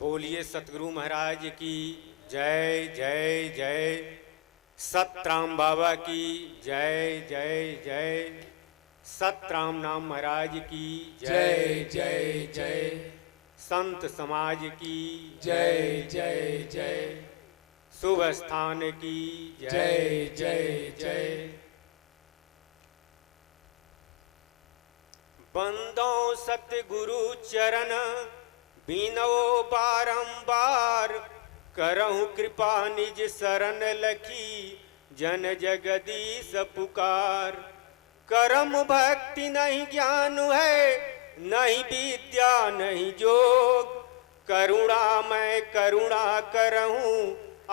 बोलिए सतगुरु महाराज की जय जय जय। सतराम बाबा की जय जय जय। सतराम नाम महाराज की जय जय जय। संत समाज की जय जय जय। शुभ स्थान की जय जय जय। बंदो सतगुरु चरण बीनो बारंबार, करहु कृपा निज शरण लखी जन जगदीश पुकार। कर्म भक्ति नहीं ज्ञान है, नहीं विद्या नहीं जोग, करुणा मैं करुणा करहूँ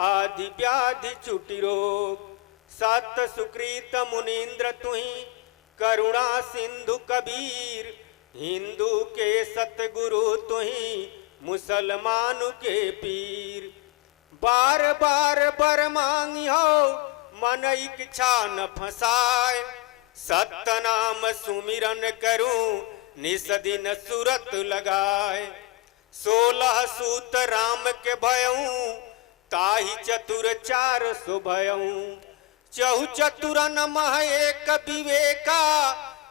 आदि व्याधि छुटि रोग। सत सुकृत मुनीन्द्र तुहि करुणा सिंधु कबीर, हिंदू के सतगुरु तुहि मुसलमान के पीर। बार बार बर मांगी हो मन इच्छा न फसाए, सत्य नाम सुमिरन करूं निस दिन सूरत लगाए। 16 सूत राम के भयऊं ताहि चतुर 400 भयऊं। चहु चतुरन मह एक विवेका,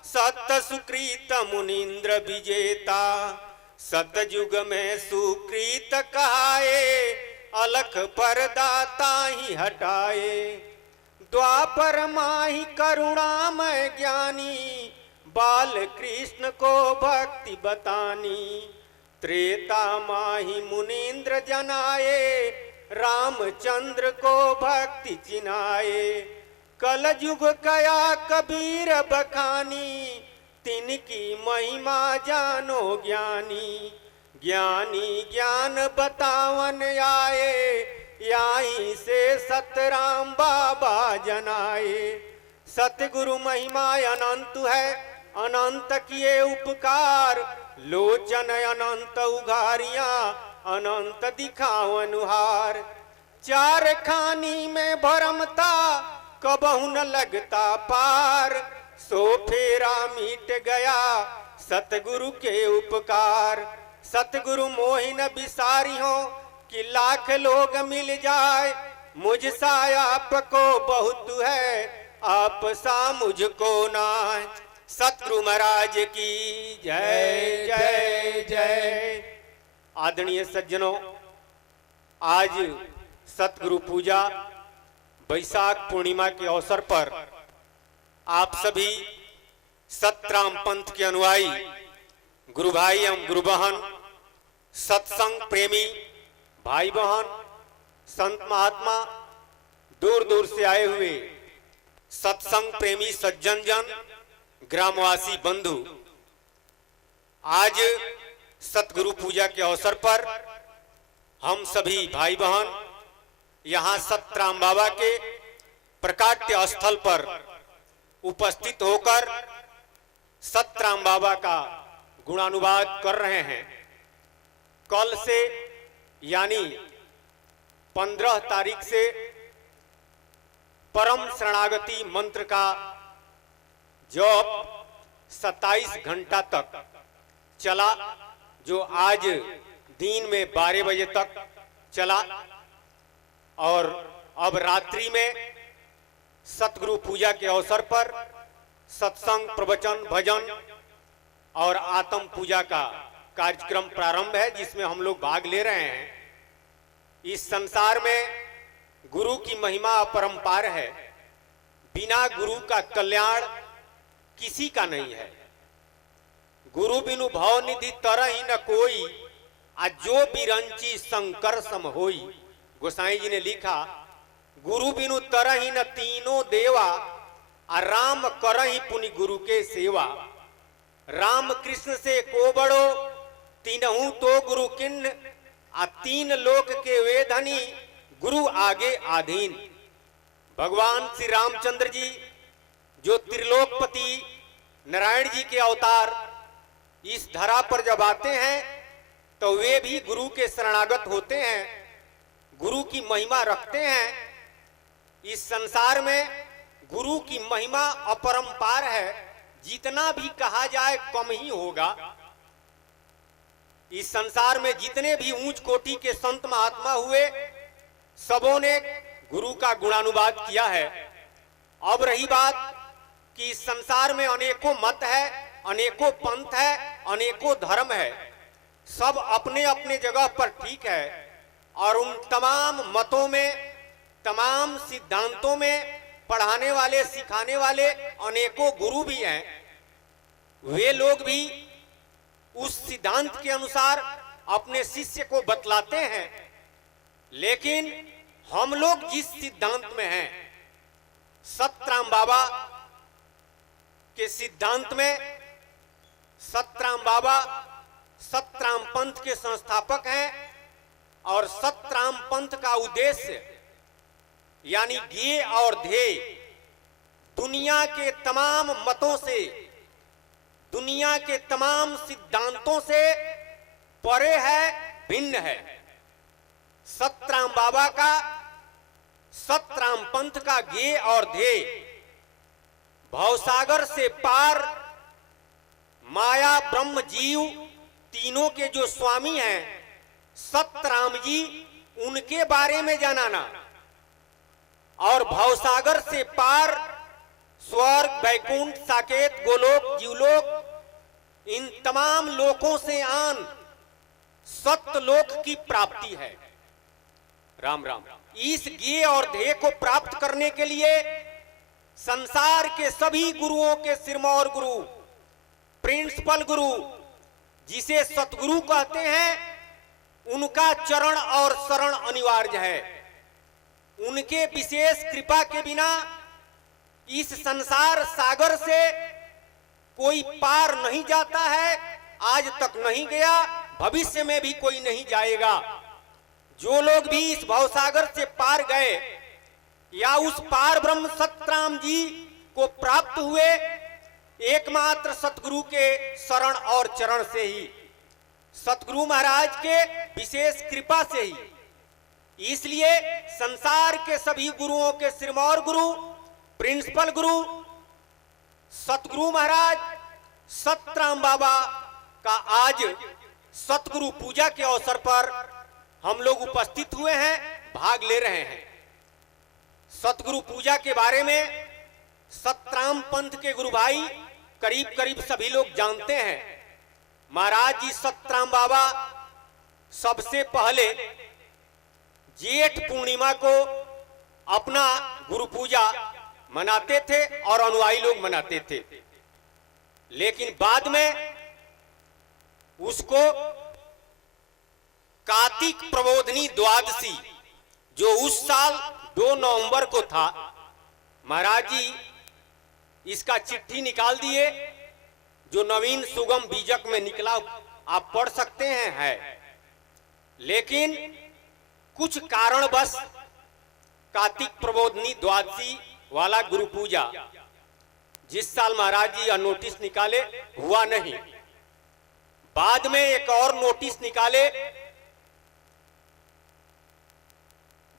सत सुकृत मुनीन्द्र विजेता। सतयुग में सुकृत कहाए, अलख परदाता ही हटाए। द्वापर माही करुणामय ज्ञानी, बाल कृष्ण को भक्ति बतानी। त्रेता माही मुनीन्द्र जनाए, रामचंद्र को भक्ति चिनाए। कलयुग कया कबीर बखानी, तिनकी महिमा जानो ज्ञानी। ज्ञानी ज्ञान बतावन आए, यहीं से सतराम बाबा जनाए। सतगुरु महिमा अनंत है, अनंत किए उपकार। लोचन अनंत उघारियां, अनंत दिखावन हार। 4 खानी में भरमता, कबहु न लगता पार। सो फेरा मीट गया सतगुरु के उपकार। सतगुरु मोहि न बिसारी हो कि लाख लोग मिल जाए। मुझ सा आपको बहुत है, आप सा मुझको नाय। सतगुरु महाराज की जय जय जय। आदरणीय सज्जनों, आज सतगुरु पूजा वैशाख पूर्णिमा के अवसर पर आप सभी सतराम पंथ के अनुयायी गुरु भाई एवं गुरु बहन, सत्संग प्रेमी भाई बहन, संत महात्मा, दूर दूर से आए हुए सत्संग प्रेमी सज्जन जन, ग्रामवासी बंधु, आज सतगुरु पूजा के अवसर पर हम सभी भाई बहन यहाँ सतराम बाबा के प्रकाट्य स्थल पर उपस्थित होकर सतराम बाबा का गुणानुवाद कर रहे हैं। कल से यानी 15 तारीख से परम शरणागति मंत्र का जप 27 घंटा तक चला, जो आज दिन में 12 बजे तक चला। और अब रात्रि में सतगुरु पूजा के अवसर पर सत्संग, प्रवचन, भजन और आत्म पूजा का कार्यक्रम प्रारंभ है, जिसमें हम लोग भाग ले रहे हैं। इस संसार में गुरु की महिमा अपरंपार है। बिना गुरु का कल्याण किसी का नहीं है। गुरु बिनु भव निधि तरहि न कोई, आ जो बिरंची शंकर सम होई। गोसाई जी ने लिखा, गुरु बिनु तरहि न तीनों देवा, आ राम करहि पुनि गुरु के सेवा। राम कृष्ण से को बड़ो, तीनहु तो गुरु किन्न, आ 3 लोक के वेधनी, गुरु आगे आधीन। भगवान श्री रामचंद्र जी जो त्रिलोकपति नारायण जी के अवतार इस धरा पर जब आते हैं तो वे भी गुरु के शरणागत होते हैं, गुरु की महिमा रखते हैं। इस संसार में गुरु की महिमा अपरंपार है, जितना भी कहा जाए कम ही होगा। इस संसार में जितने भी ऊंच कोटि के संत महात्मा हुए, सबों ने गुरु का गुणानुवाद किया है। अब रही बात कि इस संसार में अनेकों मत है, अनेकों पंथ है, अनेकों धर्म है, सब अपने अपने जगह पर ठीक है। और उन तमाम मतों में, तमाम सिद्धांतों में पढ़ाने वाले, सिखाने वाले अनेकों गुरु भी हैं। वे लोग भी उस सिद्धांत के अनुसार अपने शिष्य को बतलाते हैं। लेकिन हम लोग जिस सिद्धांत में हैं, सतराम बाबा के सिद्धांत में, सतराम बाबा सतराम पंथ के संस्थापक हैं और सतराम पंथ का उद्देश्य यानी ज्ञेय और ध्येय दुनिया के तमाम मतों से, दुनिया के तमाम सिद्धांतों से परे है, भिन्न है। सतराम बाबा का, सतराम पंथ का ज्ञेय और ध्येय भवसागर से पार माया ब्रह्म जीव तीनों के जो स्वामी हैं सतराम जी, उनके बारे में जानाना और भवसागर से पार स्वर्ग, वैकुंठ, साकेत, गोलोक, जीवलोक, इन तमाम लोकों से आन सत्यलोक की प्राप्ति है। राम राम। इस ज्ञेय और ध्येय को प्राप्त करने के लिए संसार के सभी गुरुओं के सिरमौर गुरु, प्रिंसिपल गुरु, जिसे सतगुरु कहते हैं, उनका चरण और शरण अनिवार्य है। उनके विशेष कृपा के बिना इस संसार सागर से कोई पार नहीं जाता है, आज तक नहीं गया, भविष्य में भी कोई नहीं जाएगा। जो लोग भी इस भवसागर से पार गए या उस पार ब्रह्म सतराम जी को प्राप्त हुए, एकमात्र सतगुरु के शरण और चरण से ही, सतगुरु महाराज के विशेष कृपा से ही। इसलिए संसार के सभी गुरुओं के सिरमौर गुरु, प्रिंसिपल गुरु सतगुरु महाराज सतराम बाबा का आज सतगुरु पूजा के अवसर पर हम लोग उपस्थित हुए हैं, भाग ले रहे हैं। सतगुरु पूजा के बारे में सतराम पंथ के गुरु भाई करीब करीब सभी लोग जानते हैं। महाराज जी सतराम बाबा सबसे पहले जेठ पूर्णिमा को अपना गुरु पूजा मनाते थे और अनुयायी लोग मनाते थे, लेकिन बाद में उसको कार्तिक प्रबोधनी द्वादशी, जो उस साल 2 नवंबर को था, महाराज जी इसका चिट्ठी निकाल दिए, जो नवीन सुगम बीजक में निकला, आप पढ़ सकते हैं, है। लेकिन कुछ कारणवश कार्तिक प्रबोधनी द्वादशी वाला गुरु पूजा जिस साल महाराज जी नोटिस निकाले हुआ नहीं। बाद में एक और नोटिस निकाले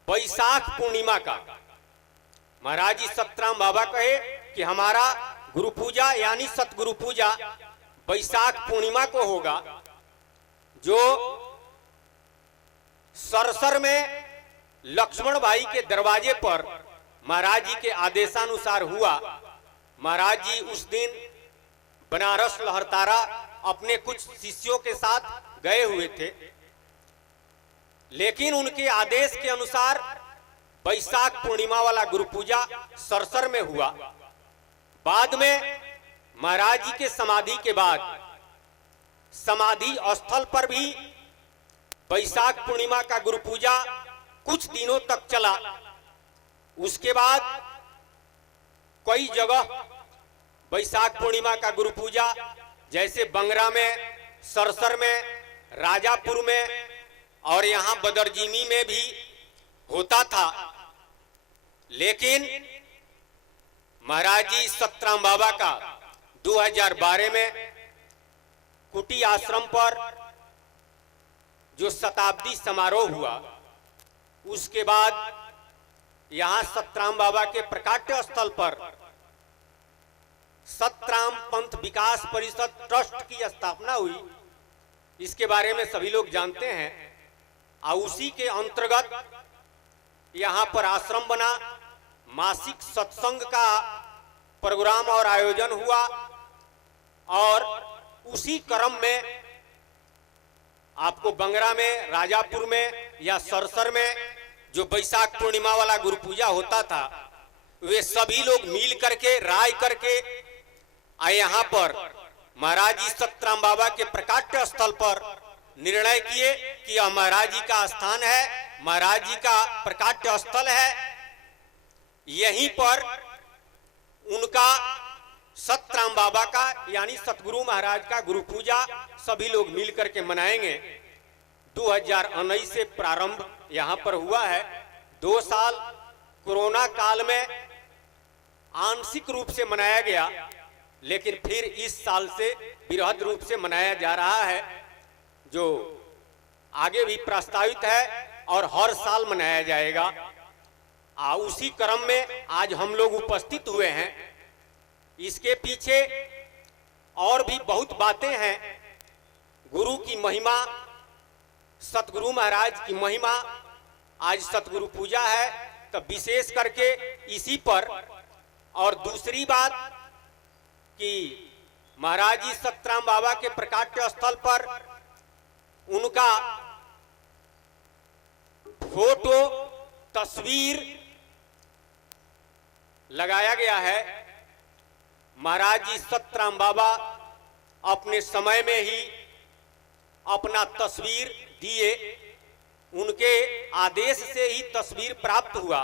बैसाख पूर्णिमा का। महाराज जी सतराम बाबा कहे कि हमारा गुरु पूजा यानी सतगुरु पूजा बैसाख पूर्णिमा को होगा, जो सरसर में लक्ष्मण भाई के दरवाजे पर महाराज जी के आदेशानुसार हुआ। महाराज जी उस दिन बनारस लहरतारा अपने कुछ शिष्यों के साथ गए हुए थे, लेकिन उनके आदेश के अनुसार बैसाख पूर्णिमा वाला गुरु पूजा सरसर में हुआ। बाद में महाराज जी के समाधि के बाद समाधि स्थल पर भी बैसाख पूर्णिमा का गुरु पूजा कुछ दिनों तक चला। उसके बाद कई जगह बैसाख पूर्णिमा का गुरु पूजा, जैसे बंगरा में, सरसर में, राजापुर में और यहाँ बदरजीमी में भी होता था। लेकिन महाराज जी सतराम बाबा का 2012 में कुटी आश्रम पर जो शताब्दी समारोह हुआ, उसके बाद यहाँ सतराम बाबा के प्रकाट्य स्थल पर सतराम पंथ विकास परिषद ट्रस्ट की स्थापना हुई इसके बारे में सभी लोग जानते हैं। और उसी के अंतर्गत यहाँ पर आश्रम बना, मासिक सत्संग का प्रोग्राम और आयोजन हुआ और उसी क्रम में आपको बंगरा में, राजापुर में या सरसर में जो बैसाख पूर्णिमा वाला गुरु पूजा होता था, वे सभी लोग मिल करके राय करके यहाँ पर महाराज जी सतराम बाबा के प्रकाट्य स्थल पर निर्णय किए कि यह महाराज जी का स्थान है, महाराज जी का प्रकाट्य स्थल है। यहीं पर उनका सतराम बाबा का यानी सतगुरु महाराज का गुरु पूजा सभी लोग मिलकर के मनाएंगे। 2019 से प्रारंभ यहाँ पर हुआ है। 2 साल कोरोना काल में आंशिक रूप से मनाया गया, लेकिन फिर इस साल से बृहद रूप से मनाया जा रहा है, जो आगे भी प्रस्तावित है और हर साल मनाया जाएगा। उसी क्रम में आज हम लोग उपस्थित हुए हैं। इसके पीछे और भी बहुत बातें हैं। गुरु की महिमा, सतगुरु महाराज की महिमा, आज सतगुरु पूजा है तो विशेष करके इसी पर। और दूसरी बात कि महाराज जी सतराम बाबा के प्रकाट्य स्थल पर उनका फोटो, तस्वीर लगाया गया है। महाराज जी सतराम बाबा अपने समय में ही अपना तस्वीर दिए, उनके आदेश से ही तस्वीर प्राप्त हुआ।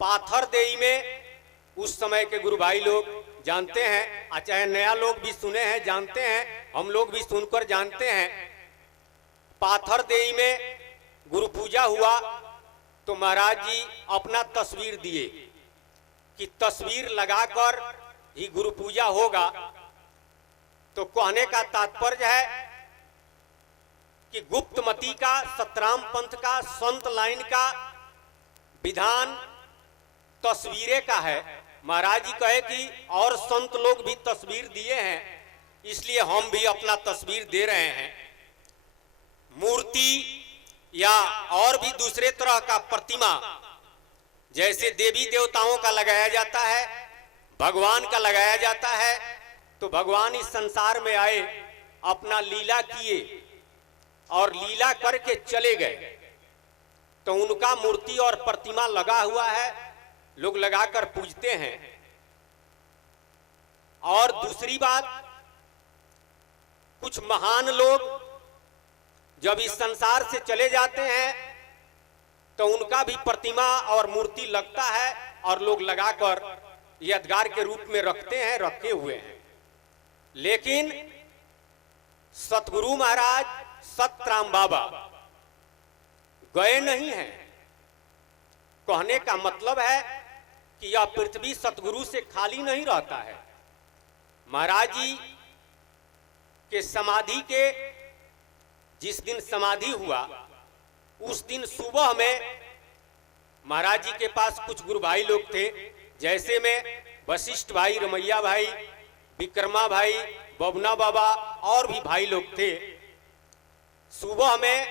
पाथर देई में उस समय के गुरु भाई लोग जानते हैं, चाहे नया लोग भी सुने हैं, जानते हैं, हम लोग भी सुनकर जानते हैं। पाथर देई में गुरु पूजा हुआ तो महाराज जी अपना तस्वीर दिए कि तस्वीर लगाकर ही गुरु पूजा होगा। तो कहने का तात्पर्य है कि गुप्तमती का, सतराम पंथ का, संत लाइन का विधान तस्वीरें का है। महाराज जी कहे कि और संत लोग भी तस्वीर दिए हैं, इसलिए हम भी अपना तस्वीर दे रहे हैं। मूर्ति या और भी दूसरे तरह का प्रतिमा, जैसे देवी देवताओं का लगाया जाता है, भगवान का लगाया जाता है, तो भगवान इस संसार में आए, अपना लीला किए और लीला करके चले गए, तो उनका मूर्ति और प्रतिमा लगा हुआ है, लोग लगाकर पूजते हैं। और दूसरी बात, कुछ महान लोग जब इस संसार से चले जाते हैं तो उनका भी प्रतिमा और मूर्ति लगता है और लोग लगाकर यादगार के रूप में रखते हैं, रखे हुए हैं। लेकिन सतगुरु महाराज सतराम बाबा गए नहीं हैं। कहने का मतलब है कि यह पृथ्वी सतगुरु से खाली नहीं रहता है। महाराज जी के समाधि के जिस दिन समाधि हुआ उस दिन सुबह में महाराज जी के पास कुछ गुरु भाई लोग थे, जैसे में वशिष्ठ भाई, रमैया भाई, विक्रमा भाई, बबना बाबा और भी भाई लोग थे। सुबह में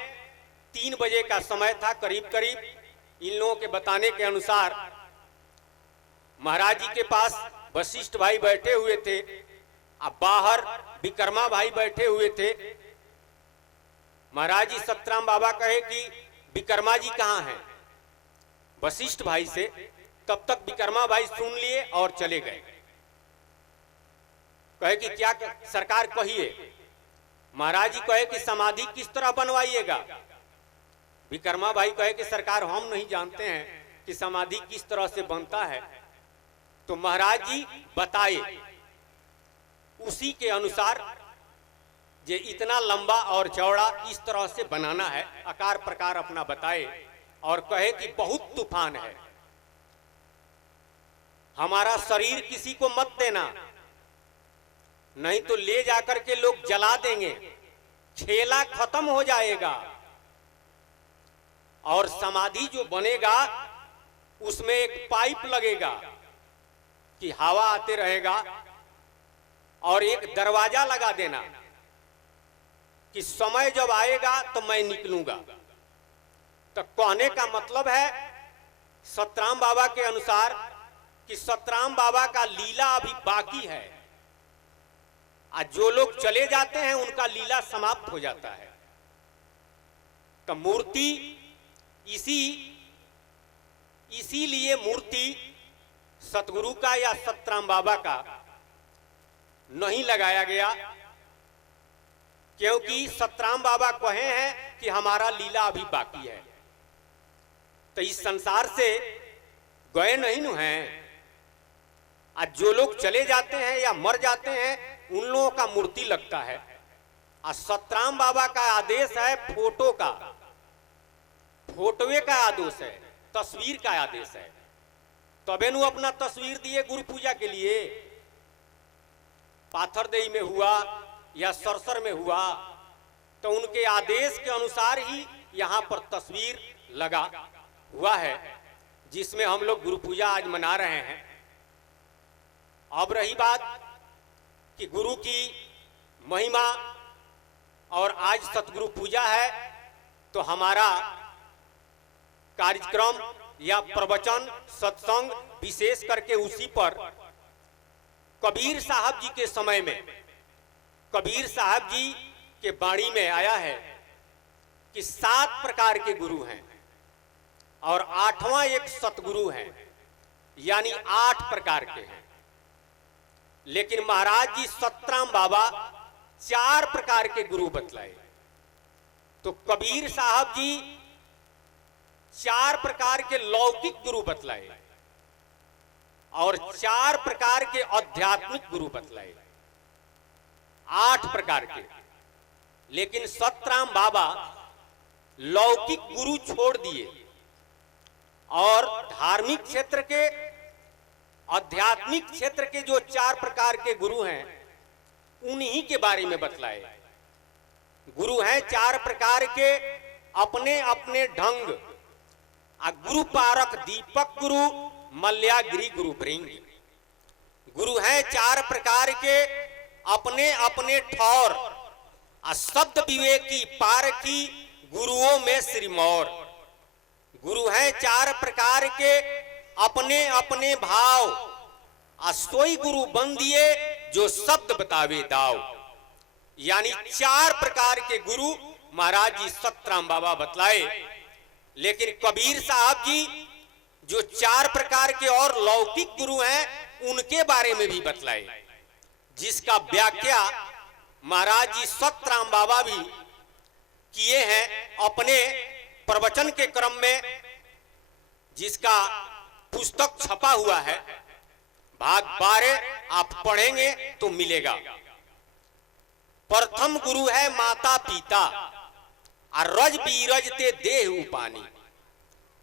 3 बजे का समय था करीब करीब, इन लोगों के बताने के अनुसार महाराज जी के पास वशिष्ठ भाई बैठे हुए थे, अब बाहर विक्रमा भाई बैठे हुए थे। महाराज जी सतराम बाबा कहे कि विक्रमा जी कहाँ हैं, वशिष्ठ भाई से। तब तक विक्रमा भाई सुन लिए और चले गए। कहे कि क्या सरकार कहिए। महाराज जी कहे कि समाधि किस तरह बनवाइएगा। विक्रमा भाई कहे कि सरकार हम नहीं जानते हैं कि समाधि किस तरह से बनता है। तो महाराज जी बताए, उसी के अनुसार जे इतना लंबा और चौड़ा इस तरह से बनाना है, आकार प्रकार अपना बताए और कहे कि बहुत तूफान है, हमारा शरीर किसी को मत देना, नहीं तो ले जाकर के लोग जला देंगे, खेला खत्म हो जाएगा। और समाधि जो बनेगा उसमें एक पाइप लगेगा कि हवा आते रहेगा, और एक दरवाजा लगा देना कि समय जब आएगा तो मैं निकलूंगा। तो कहने का मतलब है सतराम बाबा के अनुसार कि सतराम बाबा का लीला अभी बाकी है, और जो लोग चले जाते हैं उनका लीला समाप्त हो जाता है। तो मूर्ति इसीलिए मूर्ति सतगुरु का या सतराम बाबा का नहीं लगाया गया, क्योंकि सतराम बाबा कहे हैं कि हमारा लीला अभी बाकी है। तो इस संसार से गए नहीं न हैं, आज जो लोग चले जाते हैं या मर जाते हैं उन लोगों का मूर्ति लगता है। और सतराम बाबा का आदेश है फोटोवे का आदेश है, तस्वीर का आदेश है। तबे नु अपना तस्वीर दिए गुरु पूजा के लिए। पाथरदेही में हुआ या सरसर में हुआ तो उनके आदेश के अनुसार ही यहाँ पर तस्वीर लगा हुआ है, जिसमें हम लोग गुरु पूजा आज मना रहे हैं। अब रही बात कि गुरु की महिमा और आज सतगुरु पूजा है, तो हमारा कार्यक्रम या प्रवचन सत्संग विशेष करके उसी पर कबीर साहब जी के समय में कबीर साहब जी के बाणी में आया है कि 7 प्रकार के गुरु हैं और 8वां एक सतगुरु है, यानी 8 प्रकार के हैं। लेकिन महाराज जी सतराम बाबा 4 प्रकार के गुरु बतलाए। तो कबीर साहब जी 4 प्रकार के लौकिक गुरु बतलाए और 4 प्रकार के आध्यात्मिक गुरु बतलाए, 8 प्रकार के। लेकिन सतराम बाबा लौकिक गुरु छोड़ दिए और धार्मिक क्षेत्र के आध्यात्मिक क्षेत्र के जो 4 प्रकार के गुरु हैं उन्हीं के बारे में बतलाए। गुरु हैं 4 प्रकार के अपने अपने ढंग। गुरु पारक दीपक गुरु मल्यागिरी गुरु भृंग। गुरु हैं 4 प्रकार के अपने अपने ठौर। शब्द विवेकी पारकी गुरुओं में श्रीमौर। गुरु हैं 4 प्रकार के अपने अपने भाव। सोई गुरु बंदिए जो शब्द बतावे दाव। यानी 4 प्रकार के गुरु महाराज जी सतराम बाबा बतलाए। लेकिन कबीर साहब जी जो 4 प्रकार के और लौकिक गुरु हैं उनके बारे में भी बतलाए, जिसका व्याख्या महाराज जी सतराम बाबा भी किए हैं अपने प्रवचन के क्रम में, जिसका पुस्तक छपा हुआ है। भाग 12 आप पढ़ेंगे तो मिलेगा। प्रथम गुरु है माता पिता और रज बीरज ते देह उपानी।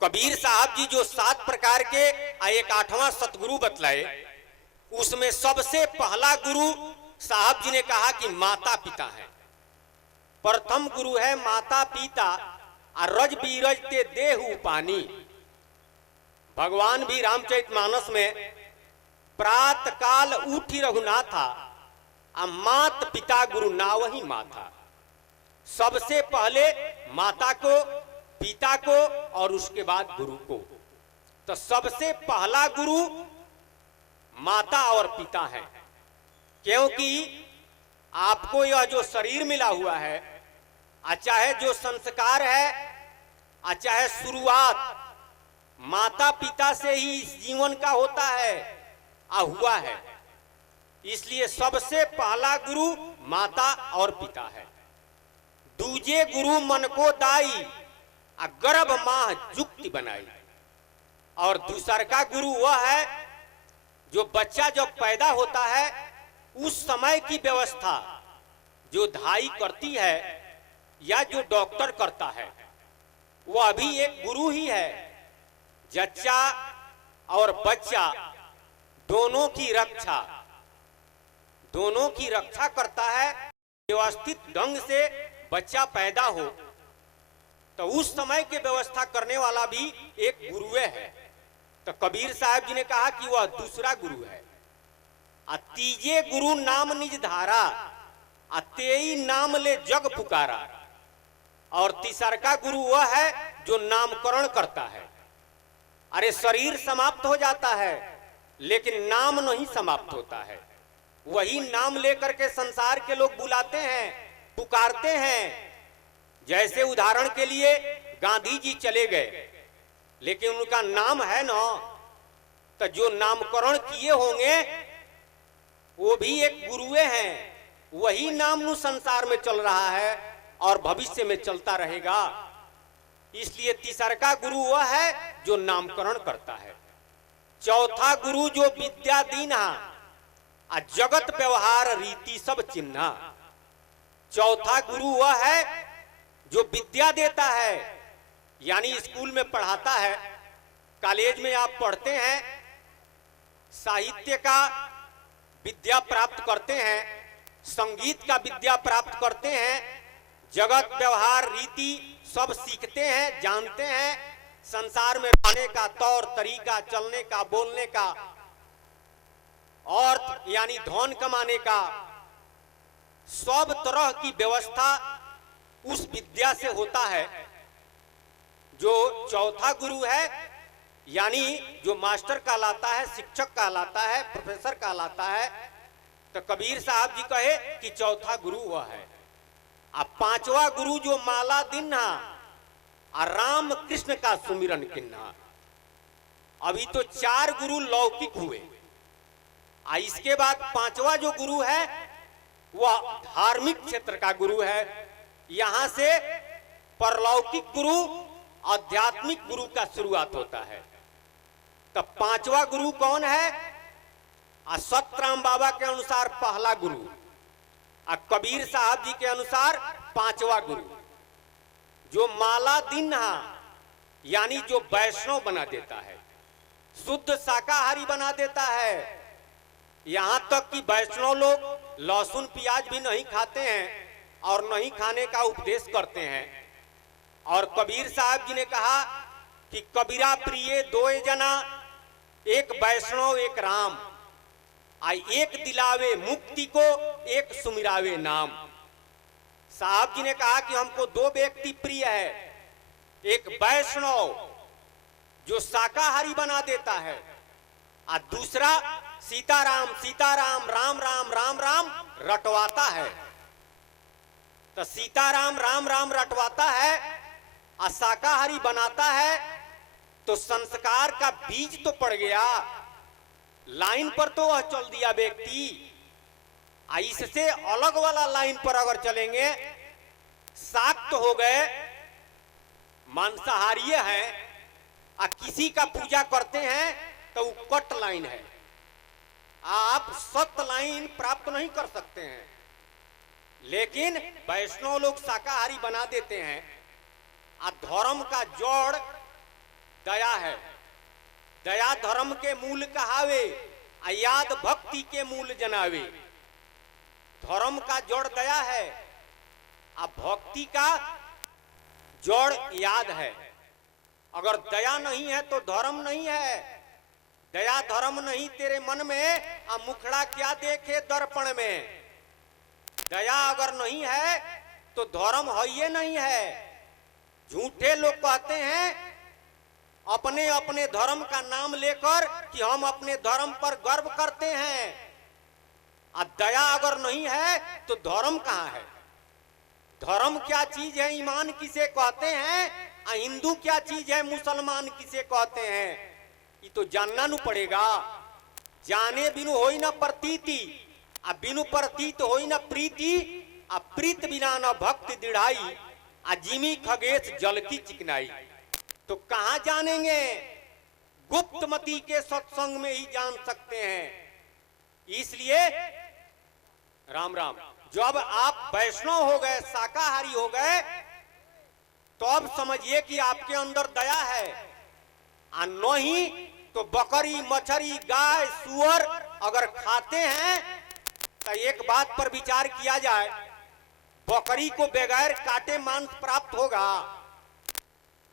कबीर साहब जी जो 7 प्रकार के एक 8वां सतगुरु बतलाए, उसमें सबसे पहला गुरु साहब जी ने कहा कि माता पिता है। प्रथम गुरु है माता पिता और रज बीरज ते देह उपानी। भगवान भी रामचरितमानस में प्रात काल उठी रघुनाथा मात पिता गुरु नावही माथा। सबसे पहले माता को, पिता को और उसके बाद गुरु को। तो सबसे पहला गुरु माता और पिता है, क्योंकि आपको यह जो शरीर मिला हुआ है, चाहे जो संस्कार है, चाहे शुरुआत माता पिता से ही इस जीवन का होता है, हुआ है। इसलिए सबसे पहला गुरु माता और पिता है। दूजे गुरु मन को दाई गर्भ माह जुक्ति बनाई। और दूसर का गुरु वह है जो बच्चा जब पैदा होता है उस समय की व्यवस्था जो धाई करती है या जो डॉक्टर करता है, वह भी एक गुरु ही है। जच्चा और बच्चा दोनों की रक्षा करता है। व्यवस्थित ढंग से बच्चा पैदा हो तो उस समय की व्यवस्था करने वाला भी एक गुरुए है। तो कबीर साहब जी ने कहा कि वह दूसरा गुरु है। तीजे गुरु नाम निज धारा तेई नाम ले जग पुकारा। और तीसरा गुरु वह है जो नामकरण करता है। अरे शरीर समाप्त हो जाता है लेकिन नाम नहीं समाप्त होता है। वही नाम लेकर के संसार के लोग बुलाते हैं, पुकारते हैं। जैसे उदाहरण के लिए गांधी जी चले गए लेकिन उनका नाम है ना, तो जो नामकरण किए होंगे वो भी एक गुरुए हैं। वही नाम नु संसार में चल रहा है और भविष्य में चलता रहेगा। इसलिए तीसरा गुरु वह है जो नामकरण करता है। चौथा गुरु जो विद्या दीना आ जगत व्यवहार रीति सब चिन्हा। चौथा गुरु वह है जो विद्या देता है, यानी स्कूल में पढ़ाता है, कॉलेज में आप पढ़ते हैं, साहित्य का विद्या प्राप्त करते हैं, संगीत का विद्या प्राप्त करते हैं, जगत व्यवहार रीति सब सीखते हैं, जानते हैं, संसार में रहने का तौर तरीका, चलने का, बोलने का, और यानी धन कमाने का, सब तरह की व्यवस्था उस विद्या से होता है। जो चौथा गुरु है यानी जो मास्टर कहलाता है, शिक्षक कहलाता है, प्रोफेसर कहलाता है, तो कबीर साहब जी कहे कि चौथा गुरु वह है। अब पांचवा गुरु जो माला दिन्हा और राम कृष्ण का सुमिरन किन्हा। अभी तो 4 गुरु लौकिक हुए, इसके बाद पांचवा जो गुरु है वह धार्मिक क्षेत्र का गुरु है। यहां से परलौकिक गुरु, आध्यात्मिक गुरु का शुरुआत होता है। तो पांचवा गुरु कौन है? सतराम बाबा के अनुसार पहला गुरु, और कबीर साहब जी के अनुसार पांचवा गुरु जो माला दिन्हा यानी जो वैष्णव बना देता है, शुद्ध शाकाहारी बना देता है। यहां तक कि वैष्णव लोग लहसुन प्याज भी नहीं खाते हैं और नहीं खाने का उपदेश करते हैं। और कबीर साहब जी ने कहा कि कबीरा प्रिय दोए जना, एक वैष्णव एक राम, एक दिलावे मुक्ति को एक सुमिरावे नाम। साहब जी ने कहा कि हमको 2 व्यक्ति प्रिय है, एक वैष्णव जो शाकाहारी बना देता है, और दूसरा सीताराम सीताराम राम राम राम राम रटवाता है। तो सीताराम राम राम रटवाता है और शाकाहारी बनाता है, तो संस्कार का बीज तो पड़ गया, लाइन पर तो वह चल दिया व्यक्ति। इससे अलग वाला लाइन पर अगर चलेंगे, शाक्त हो गए, मांसाहारी है, किसी का पूजा करते हैं तो वो कट लाइन है, आप सत लाइन प्राप्त नहीं कर सकते हैं। लेकिन वैष्णव लोग शाकाहारी बना देते हैं। धर्म का जोड़ दया है, दया धर्म के मूल कहावे, याद भक्ति के मूल जनावे। धर्म का जोड़ दया है, भक्ति का जोड़ याद है। अगर दया नहीं है तो धर्म नहीं है। दया धर्म नहीं तेरे मन में, मुखड़ा क्या देखे दर्पण में। दया अगर नहीं है तो धर्म है ये नहीं है। झूठे लोग कहते हैं अपने अपने धर्म का नाम लेकर कि हम अपने धर्म पर गर्व करते हैं। दया अगर नहीं है तो धर्म कहाँ है? धर्म क्या चीज है, ईमान किसे कहते हैं, हिंदू क्या चीज है, मुसलमान किसे कहते हैं, ये तो जानना न पड़ेगा। जाने बिनु होई न प्रतीति, बिनु प्रतीत होई न प्रीति, प्रीत बिना न भक्ति दृढ़ाई, जिमी खगेश जल की चिकनाई। तो कहां जानेंगे? गुप्तमती के सत्संग में ही जान सकते हैं। इसलिए राम राम, जब आप वैष्णव हो गए, शाकाहारी हो गए, तो अब समझिए कि आपके अंदर दया है। नहीं तो बकरी मछली गाय सुअर अगर खाते हैं तो एक बात पर विचार किया जाए, बकरी को बगैर काटे मांस प्राप्त होगा,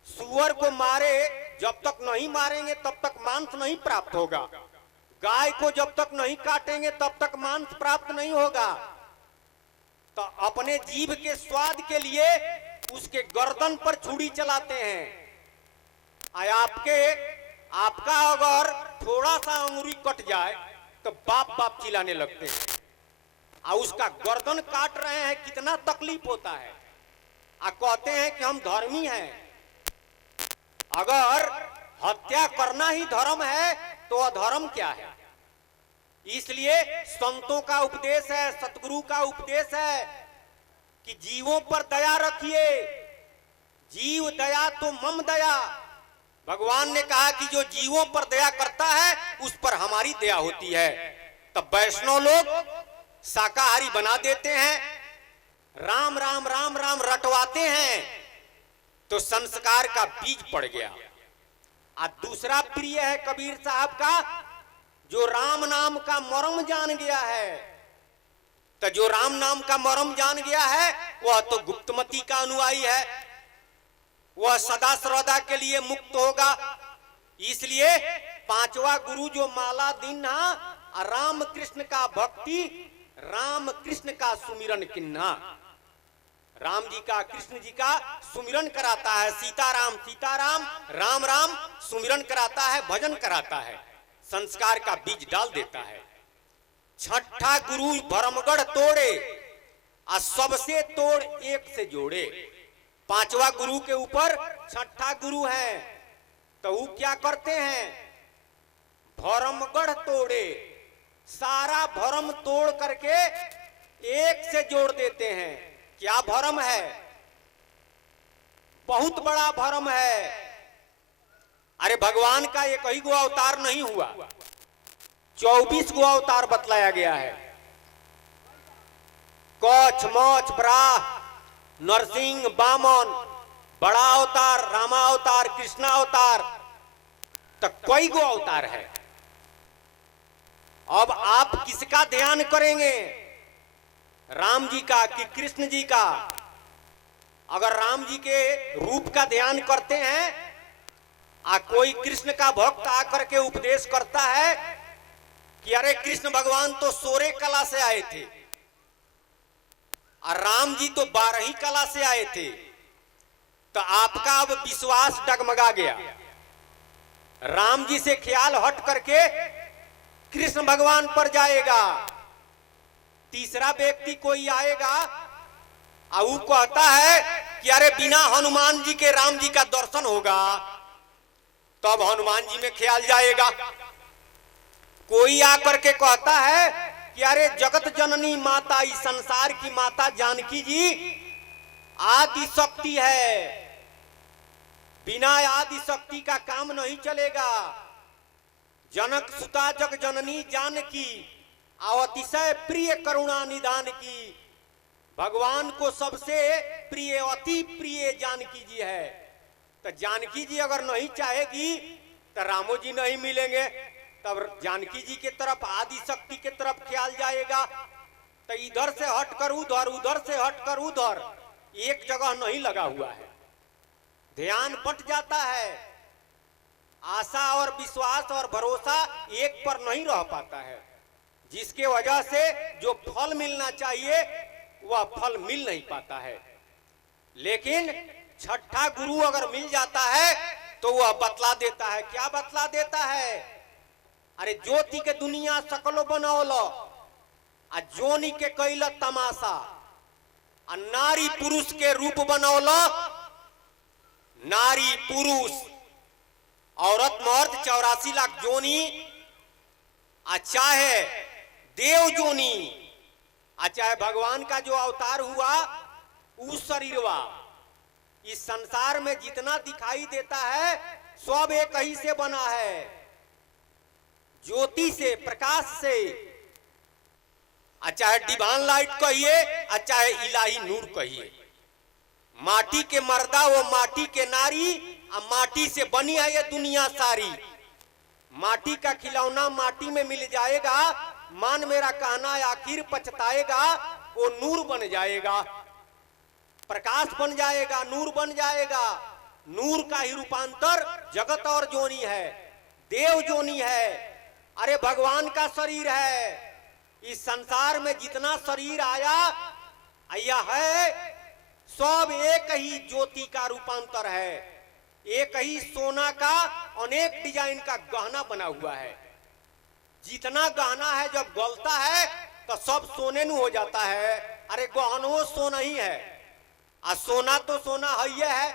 सुअर को मारे जब तक नहीं मारेंगे तब तक मांस नहीं प्राप्त होगा, गाय को जब तक नहीं काटेंगे तब तक मांस प्राप्त नहीं होगा। तो अपने जीभ के स्वाद के लिए उसके गर्दन पर छुरी चलाते हैं। आपका अगर थोड़ा सा अंगुरी कट जाए तो बाप बाप चिल्लाने लगते हैं, और उसका गर्दन काट रहे हैं, कितना तकलीफ होता है। कहते हैं कि हम धर्मी हैं। अगर हत्या करना ही धर्म है तो अधर्म क्या है? इसलिए संतों का उपदेश है, सतगुरु का उपदेश है कि जीवों पर दया रखिए। जीव दया तो मम दया। भगवान ने कहा कि जो जीवों पर दया करता है उस पर हमारी दया होती है। तब वैष्णव लोग शाकाहारी बना देते हैं, राम राम राम राम रटवाते हैं, तो संस्कार का बीज पड़ गया। दूसरा प्रिय है कबीर साहब का, जो राम नाम का मर्म जान गया है। तो जो राम नाम का मर्म जान गया है वह तो गुप्तमती का अनुयायी है, वह सदा सर्वदा के लिए मुक्त होगा। इसलिए पांचवा गुरु जो माला दीन्हा, राम कृष्ण का भक्ति, राम कृष्ण का सुमिरन किन्हा। राम जी का, कृष्ण जी का सुमिरन कराता है, सीताराम सीताराम राम राम सुमिरन कराता है, भजन कराता है, संस्कार का बीज डाल देता है। छठा गुरु भरमगढ़ तोड़े, सबसे तोड़ एक से जोड़े। पांचवा गुरु के ऊपर छठा गुरु है, तो वो क्या करते हैं? भरमगढ़ तोड़े, सारा भरम तोड़ करके एक से जोड़ देते हैं। क्या भरम है? बहुत बड़ा भरम है। अरे भगवान का एक ही गो अवतार नहीं हुआ, 24 गो अवतार बतलाया गया है। कच्छ, मोच, बराह, नरसिंह, बामन, बड़ा अवतार, रामा अवतार, कृष्णा अवतार, तक कई गो अवतार है। अब आप किसका ध्यान करेंगे, राम जी का कि कृष्ण जी का? अगर राम जी के रूप का ध्यान करते हैं, कोई कृष्ण का भक्त आकर के उपदेश करता है कि अरे कृष्ण भगवान तो 16 कला से आए थे और राम जी तो 12 ही कला से आए थे, तो आपका अब विश्वास डगमगा गया। राम जी से ख्याल हट करके कृष्ण भगवान पर जाएगा। तीसरा व्यक्ति कोई आएगा और वो कहता है कि अरे बिना हनुमान जी के राम जी का दर्शन होगा, तब हनुमान जी में ख्याल जाएगा। कोई आकर के कहता है कि अरे जगत जननी माता, इस संसार की माता जानकी जी आदि शक्ति है, बिना आदि शक्ति का काम नहीं चलेगा। जनक सुता जग जननी जानकी, अतिशय प्रिय करुणा निदान की। भगवान को सबसे प्रिय, अति प्रिय जानकी जी है। तो जानकी जी अगर नहीं चाहेगी तो रामो जी नहीं मिलेंगे, तब जानकी जी के तरफ, आदि शक्ति के तरफ ख्याल जाएगा। तो इधर से हटकर उधर, उधर से हटकर उधर, एक जगह नहीं लगा हुआ है, ध्यान बट जाता है। आशा और विश्वास और भरोसा एक पर नहीं रह पाता है, जिसके वजह से जो फल मिलना चाहिए वह फल मिल नहीं पाता है। लेकिन छठा गुरु अगर मिल जाता है तो वह बतला देता है। क्या बतला देता है? अरे ज्योति के दुनिया सकलो बनौलो, जोनी के कैल तमाशा, नारी पुरुष के रूप बनौलो, नारी पुरुष औरत मर्द 84 लाख जोनी, चाहे देव जोनी, चाहे भगवान का जो अवतार हुआ उस शरीरवा, इस संसार में जितना दिखाई देता है सब एक ही से बना है, ज्योति से, प्रकाश से। चाहे डिवाइन लाइट कहिए, चाहे इलाही नूर कहिए। माटी के मर्दा वो माटी के नारी, माटी से बनी है ये दुनिया सारी। माटी का खिलौना माटी में मिल जाएगा, मान मेरा कहना आखिर पछताएगा, वो नूर बन जाएगा, प्रकाश बन जाएगा, नूर बन जाएगा। नूर का ही रूपांतर जगत और जोनी है, देव जोनी है। अरे भगवान का शरीर है। इस संसार में जितना शरीर आया यह है सब एक ही ज्योति का रूपांतर है। एक ही सोना का अनेक डिजाइन का गहना बना हुआ है। जितना गहना है जब गलता है तो सब सोने नु हो जाता है। अरे गहनो सोना ही है, सोना तो सोना ही है।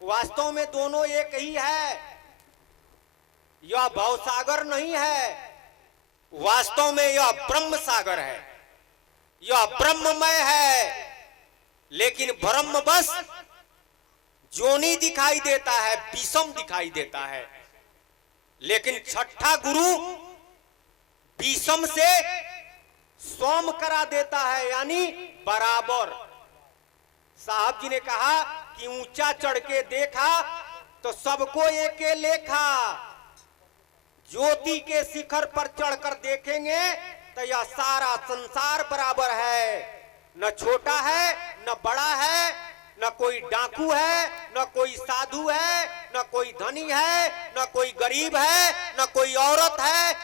वास्तव में दोनों एक ही है। यह भवसागर नहीं है, वास्तव में यह ब्रह्म सागर है। यह ब्रह्ममय है, लेकिन ब्रह्म बस जोनी दिखाई देता है, विषम दिखाई देता है। लेकिन छठा गुरु विषम से सम करा देता है, यानी बराबर। साहब जी ने कहा कि ऊंचा चढ़ के देखा तो सबको एक लेखा। ज्योति के शिखर पर चढ़कर देखेंगे तो यह सारा संसार बराबर है। न छोटा है न बड़ा है, न कोई डाकू है न कोई साधु है, न कोई धनी है न कोई गरीब है, न कोई औरत है,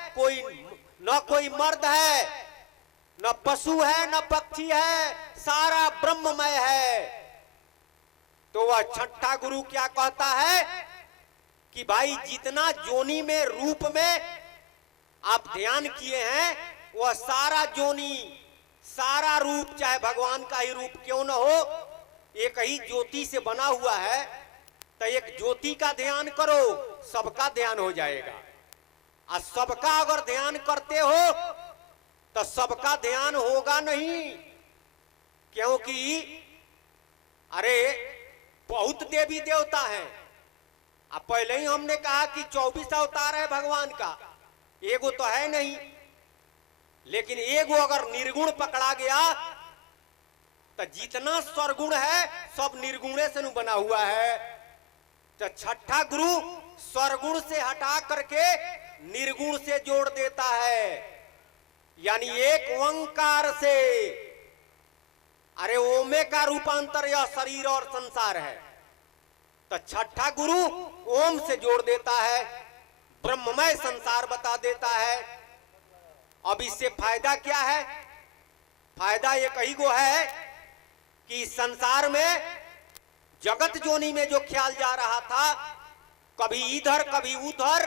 न कोई मर्द है, न पशु है न पक्षी है, सारा ब्रह्ममय है। तो वह छठा गुरु क्या कहता है कि भाई जितना जोनी में रूप में आप ध्यान किए हैं वह सारा जोनी, सारा रूप, चाहे भगवान का ही रूप क्यों न हो, एक ही ज्योति से बना हुआ है। तो एक ज्योति का ध्यान करो, सबका ध्यान हो जाएगा। और सबका अगर ध्यान करते हो तो सबका ध्यान होगा नहीं, क्योंकि अरे बहुत देवी देवता हैं। अब पहले ही हमने कहा कि 24 अवतार है भगवान का, एगो तो है नहीं। लेकिन एगो अगर निर्गुण पकड़ा गया तो जितना सरगुण है सब निर्गुणे से बना हुआ है। तो छठा गुरु सरगुण से हटा करके निर्गुण से जोड़ देता है, यानी एक ओंकार से। अरे ओमे का रूपांतर यह शरीर और संसार है, तो छठा गुरु ओम से जोड़ देता है, ब्रह्ममय संसार बता देता है। अब इससे फायदा क्या है? फायदा एक ही गो है कि संसार में जगत जोनी में जो ख्याल जा रहा था, कभी इधर कभी उधर,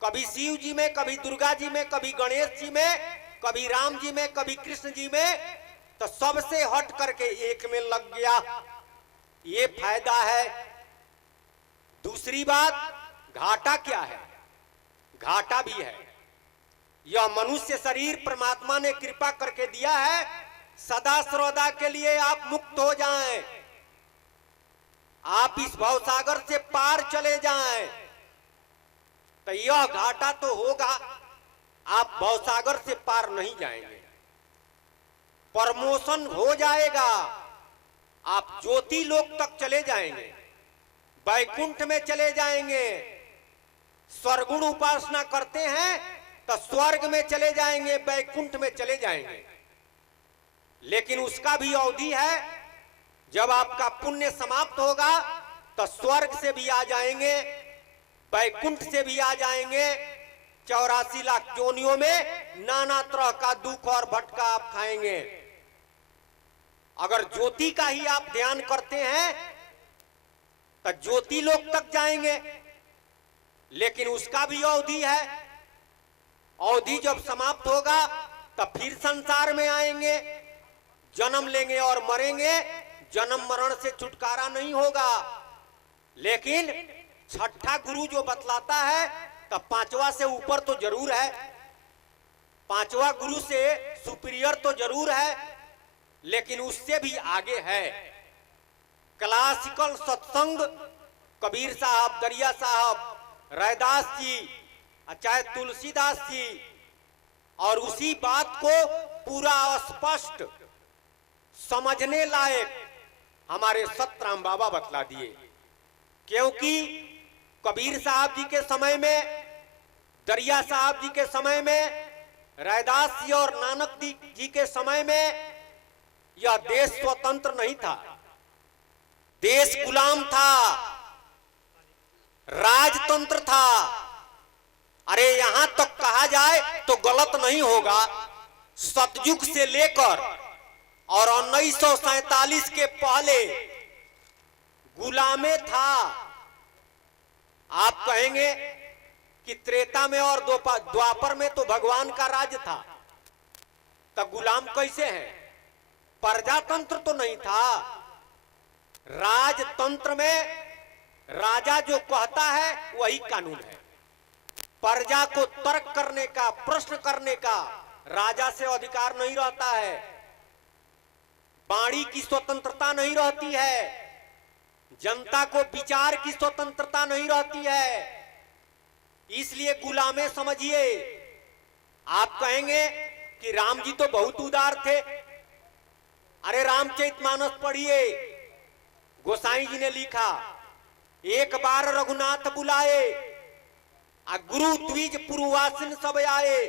कभी शिव जी में, कभी दुर्गा जी में, कभी गणेश जी में, कभी राम जी में, कभी कृष्ण जी में, तो सबसे हट करके एक में लग गया। ये फायदा है। दूसरी बात, घाटा क्या है? घाटा भी है। यह मनुष्य शरीर परमात्मा ने कृपा करके दिया है, सदा सर्वदा के लिए आप मुक्त हो जाएं, आप इस भवसागर से पार चले जाएं। तो यह घाटा तो होगा, आप भवसागर से पार नहीं जाएंगे। प्रमोशन हो जाएगा, आप ज्योति लोक तक चले जाएंगे, वैकुंठ में चले जाएंगे। स्वर्गुण उपासना करते हैं तो स्वर्ग में चले जाएंगे, वैकुंठ में चले जाएंगे। लेकिन उसका भी अवधि है। जब आपका पुण्य समाप्त होगा तो स्वर्ग से भी आ जाएंगे, वैकुंठ से भी आ जाएंगे। 84 लाख जोनियों में नाना तरह का दुख और भटका आप खाएंगे। अगर ज्योति का ही आप ध्यान करते हैं तो ज्योति लोक तक जाएंगे, लेकिन उसका भी अवधि है। अवधि जब समाप्त होगा तब फिर संसार में आएंगे, जन्म लेंगे और मरेंगे। जन्म मरण से छुटकारा नहीं होगा। लेकिन छठा गुरु जो बतलाता है तो पांचवा से ऊपर तो जरूर है, पांचवा गुरु से सुपीरियर तो जरूर है, लेकिन उससे भी आगे है। क्लासिकल सत्संग कबीर साहब, दरिया साहब, रैदास जी, चाहे तुलसीदास जी, और उसी बात को पूरा स्पष्ट समझने लायक हमारे सतराम बाबा बतला दिए। क्योंकि कबीर साहब जी के समय में, दरिया साहब जी के समय में, रैदास जी और नानक जी के समय में यह देश स्वतंत्र नहीं था, देश गुलाम था, राजतंत्र था। अरे यहां तक कहा जाए तो गलत नहीं होगा, सतयुग से लेकर और 1947 के पहले गुलामे था। आप कहेंगे कि त्रेता में और द्वापर में तो भगवान का राज था, तब गुलाम कैसे है? प्रजातंत्र तो नहीं था। राजतंत्र में राजा जो कहता है वही कानून है। प्रजा को तर्क करने का, प्रश्न करने का राजा से अधिकार नहीं रहता है। वाणी की स्वतंत्रता नहीं रहती है। जनता को विचार की स्वतंत्रता नहीं रहती है। इसलिए गुलामे समझिए। आप कहेंगे कि राम जी तो बहुत उदार थे। अरे रामचरितमानस पढ़िए, गोसाई जी ने लिखा, एक बार रघुनाथ बुलाए, आ गुरु द्विज पुरवासिन सब आए।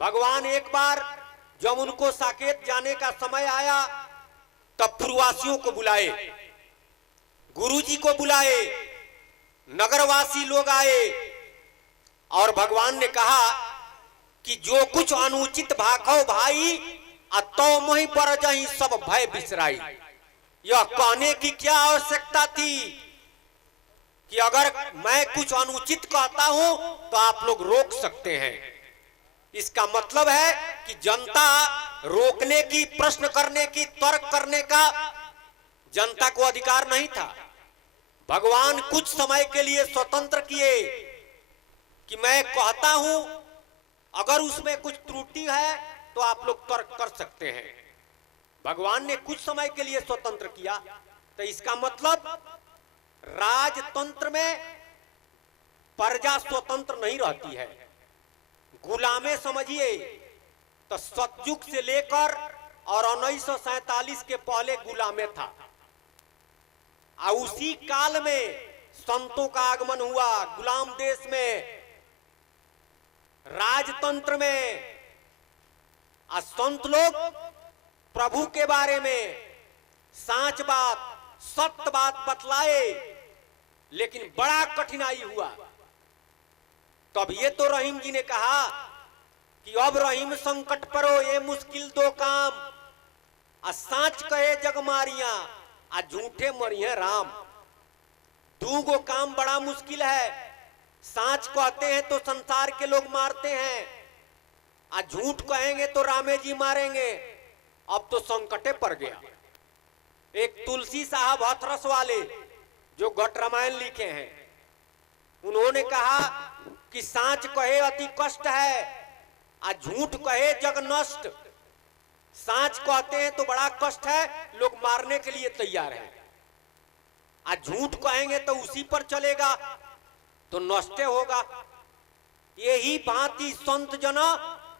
भगवान एक बार जब उनको साकेत जाने का समय आया तब पुरवासियों को बुलाए, गुरु जी को बुलाए, नगरवासी लोग आए और भगवान ने कहा कि जो कुछ अनुचित भाखो भाई अतो मोहि पर जही सब भय बिसराई। यह कहने की क्या आवश्यकता थी कि अगर मैं कुछ अनुचित कहता हूं तो आप लोग रोक सकते हैं। इसका मतलब है कि जनता रोकने की, प्रश्न करने की, तर्क करने का जनता को अधिकार नहीं था। भगवान कुछ समय के लिए स्वतंत्र किए कि मैं कहता हूं, अगर उसमें कुछ त्रुटि है तो आप लोग तर्क कर सकते हैं। भगवान ने कुछ समय के लिए स्वतंत्र किया, तो इसका मतलब राजतंत्र में प्रजा स्वतंत्र नहीं रहती है। गुलामे समझिए, तो सतयुग से लेकर और 1947 के पहले गुलामे था। और उसी काल में संतों का आगमन हुआ। गुलाम देश में, राजतंत्र में संत लोग प्रभु के बारे में सांच बात, सत्य बात बतलाए, लेकिन बड़ा कठिनाई हुआ। तब ये तो रहीम जी ने कहा कि अब रहीम संकट परो ये मुश्किल दो काम, सांच कहे जग मारिया आ झूठे मरिए राम। दूगो काम बड़ा मुश्किल है। सांच कहते हैं तो संसार के लोग मारते हैं, आ झूठ कहेंगे तो रामे जी मारेंगे। अब तो संकटे पड़ गया। एक तुलसी साहब हथरस वाले जो घट रामायण लिखे हैं, उन्होंने कहा कि सांच कहे अति कष्ट है, आ झूठ कहे जग नष्ट। सांच कहते हैं तो बड़ा कष्ट है, लोग मारने के लिए तैयार हैं। आज झूठ कहेंगे तो उसी पर चलेगा तो नष्ट होगा। यही भांति संत जना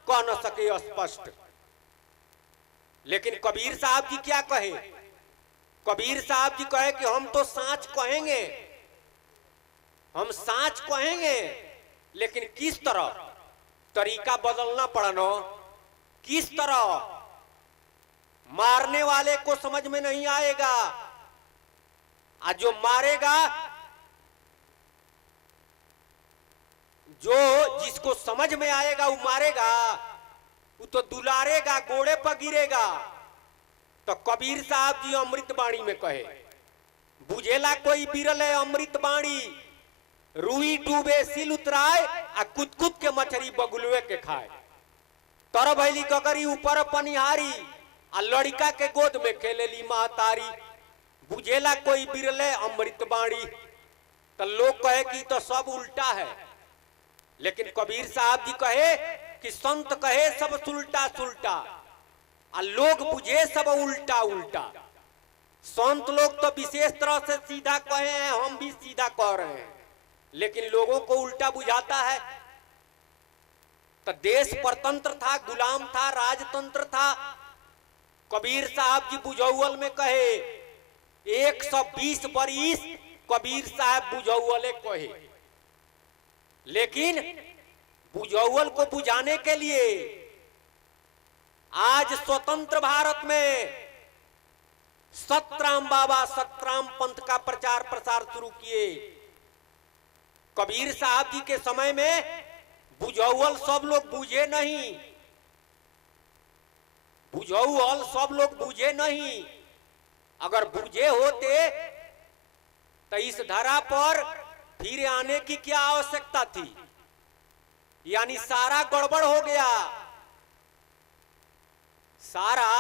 कह न सके स्पष्ट। लेकिन कबीर साहब जी क्या कहे? कबीर साहब जी कहे कि हम तो सांच कहेंगे, हम सांच कहेंगे, लेकिन किस तरह? तरीका बदलना पड़ना। किस तरह? मारने वाले को समझ में नहीं आएगा, आज जो मारेगा, जो जिसको समझ में आएगा वो मारेगा, वो तो दुलारेगा, गोड़े पर गिरेगा। तो कबीर साहब जी अमृत बाणी में कहे, बुझेला कोई बिरल है अमृत बाणी, रुई डूबे सिल उतराए आ कुद कुद के मछली बगुलवे के खाए। तर भैली गगरी ऊपर पनिहारी आ लड़का के गोद में खेलेली महतारी। बुझेला कोई बिरले अमृत बाणी। तो लोग कहे कि तो सब उल्टा है, लेकिन कबीर साहब जी कहे कि संत कहे सब सुलटा सुलटा, आ लोग बुझे सब उल्टा उल्टा। संत लोग तो विशेष तरह से सीधा कहे हैं, हम भी सीधा कह रहे हैं, लेकिन लोगों को उल्टा बुझाता है। तो देश परतंत्र था, गुलाम था, राजतंत्र था। कबीर साहब जी बुझौल में कहे 120 बरिस कबीर साहब बुझौले कहे, लेकिन बुझौल को बुझाने के लिए आज स्वतंत्र भारत में सतराम बाबा सतराम पंथ का प्रचार प्रसार शुरू किए। कबीर साहब जी के समय में बुझौल सब लोग बुझे नहीं। बुझौल सब लोग बुझे नहीं। अगर बुझे होते तो इस धरा पर फिर आने की क्या आवश्यकता थी। यानी सारा गड़बड़ हो गया, सारा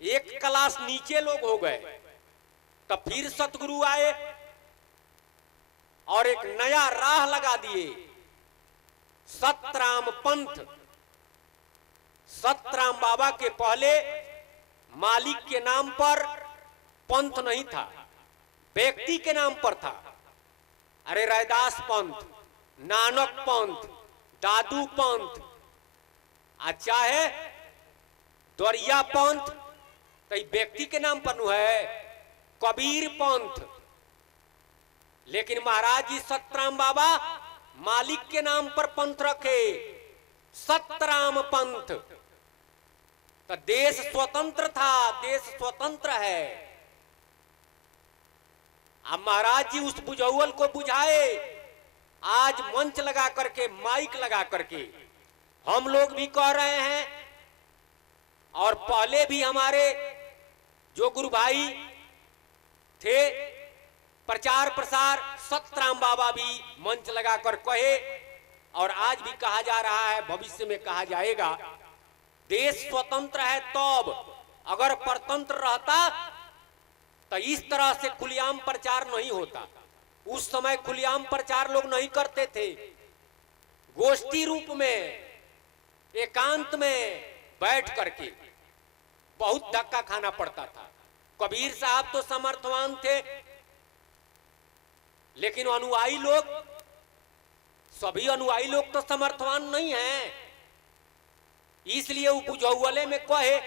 एक क्लास नीचे लोग हो गए। तब फिर सतगुरु आए और एक नया राह लगा दिए, सतराम पंथ। सतराम बाबा के पहले मालिक के नाम पर पंथ नहीं था, व्यक्ति के नाम पर था। अरे रैदास पंथ, नानक पंथ, दादू पंथ, चाहे दरिया पंथ, तो व्यक्ति के नाम पर है कबीर पंथ। लेकिन महाराज जी सतराम बाबा मालिक के नाम पर पंथ रखे, सतराम पंथ। तो देश स्वतंत्र था, देश स्वतंत्र है। अब महाराज जी उस बुझौल को बुझाए। आज मंच लगा करके, माइक लगा करके हम लोग भी कह रहे हैं, और पहले भी हमारे जो गुरु भाई थे प्रचार प्रसार, सतराम बाबा भी मंच लगाकर कहे, और आज भी कहा जा रहा है, भविष्य में कहा जाएगा। देश स्वतंत्र है तब, अगर परतंत्र रहता तो इस तरह से खुलेआम प्रचार नहीं होता। उस समय खुलेआम प्रचार लोग नहीं करते थे, गोष्ठी रूप में, एकांत में बैठ करके बहुत धक्का खाना पड़ता था। कबीर साहब तो समर्थवान थे, लेकिन अनुयायी लोग, सभी अनुयायी लोग तो समर्थवान नहीं हैं। इसलिए वो बुझौले में कहे,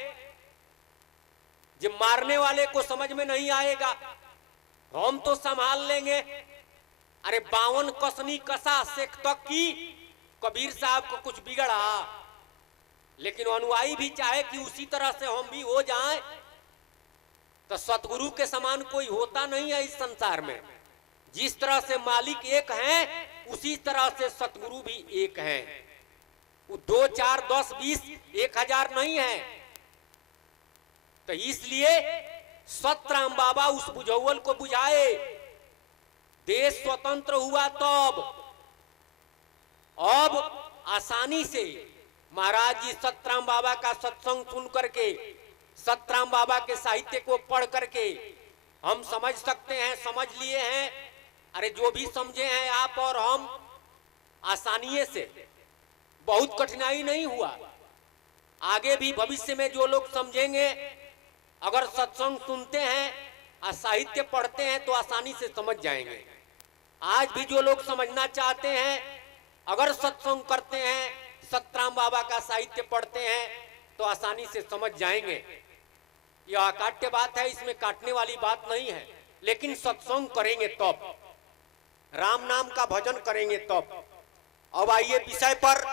जब मारने वाले को समझ में नहीं आएगा हम तो संभाल लेंगे। अरे 52 कसनी कसा शेख तक की कबीर साहब को कुछ बिगड़ा, लेकिन अनुयायी भी चाहे कि उसी तरह से हम भी हो जाएं, तो सतगुरु के समान कोई होता नहीं है इस संसार में। जिस तरह से मालिक एक हैं, उसी तरह से सतगुरु भी एक हैं। वो 2, 4, 10, 20, 1000 नहीं है। तो इसलिए सतराम बाबा उस बुझौल को बुझाए। देश स्वतंत्र हुआ तब, अब आसानी से महाराज जी सतराम बाबा का सत्संग सुन करके, सतराम बाबा के साहित्य को पढ़ करके हम समझ सकते हैं, समझ लिए हैं। अरे जो भी समझे हैं आप और हम, आसानी से, बहुत कठिनाई नहीं हुआ। आगे भी भविष्य में जो लोग समझेंगे, अगर सत्संग सुनते हैं और साहित्य पढ़ते हैं तो आसानी से समझ जाएंगे। आज भी जो लोग समझना चाहते हैं, अगर सत्संग करते हैं, सतराम बाबा का साहित्य पढ़ते हैं, तो आसानी से समझ जाएंगे। यह अकाट्य बात है, इसमें काटने वाली बात नहीं है। लेकिन सत्संग करेंगे तब, राम नाम का भजन करेंगे तब। अब आइए विषय पर।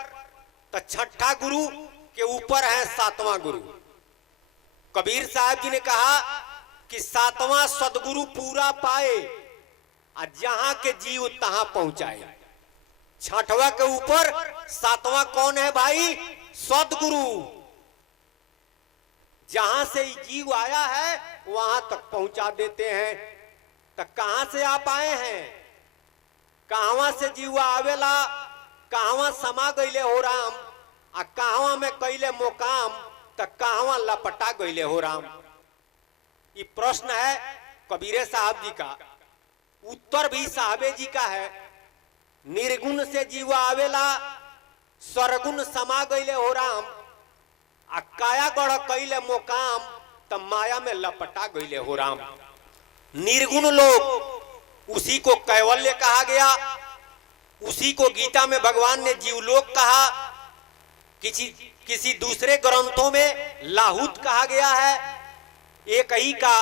तो छठा गुरु के ऊपर है 7वां गुरु। कबीर साहब जी ने कहा कि 7वां सदगुरु पूरा पाए और जहां के जीव तहां पहुंचाए। 6वां के ऊपर 7वां कौन है भाई? सदगुरु। जहां से जीव आया है वहां तक पहुंचा देते हैं। तो कहां से आप आए हैं? कहवा से जीव आवेला, कहवा समा गईले हो राम, आ कहवा में कैले मोकाम, तो कहवा लपटा गईले हो राम। ये प्रश्न है कबीरे साहब जी का। उत्तर भी साहबे जी का है। निर्गुण से जीव आवेला, सरगुण समा गईले हो राम, आ काया गढ़ कैले मोकाम, तो माया में लपटा गईले हो राम। निर्गुण लोग, उसी को कैवल्य कहा गया, उसी को गीता में भगवान ने जीवलोक कहा, किसी दूसरे ग्रंथों में लाहुत कहा गया है। एक ही का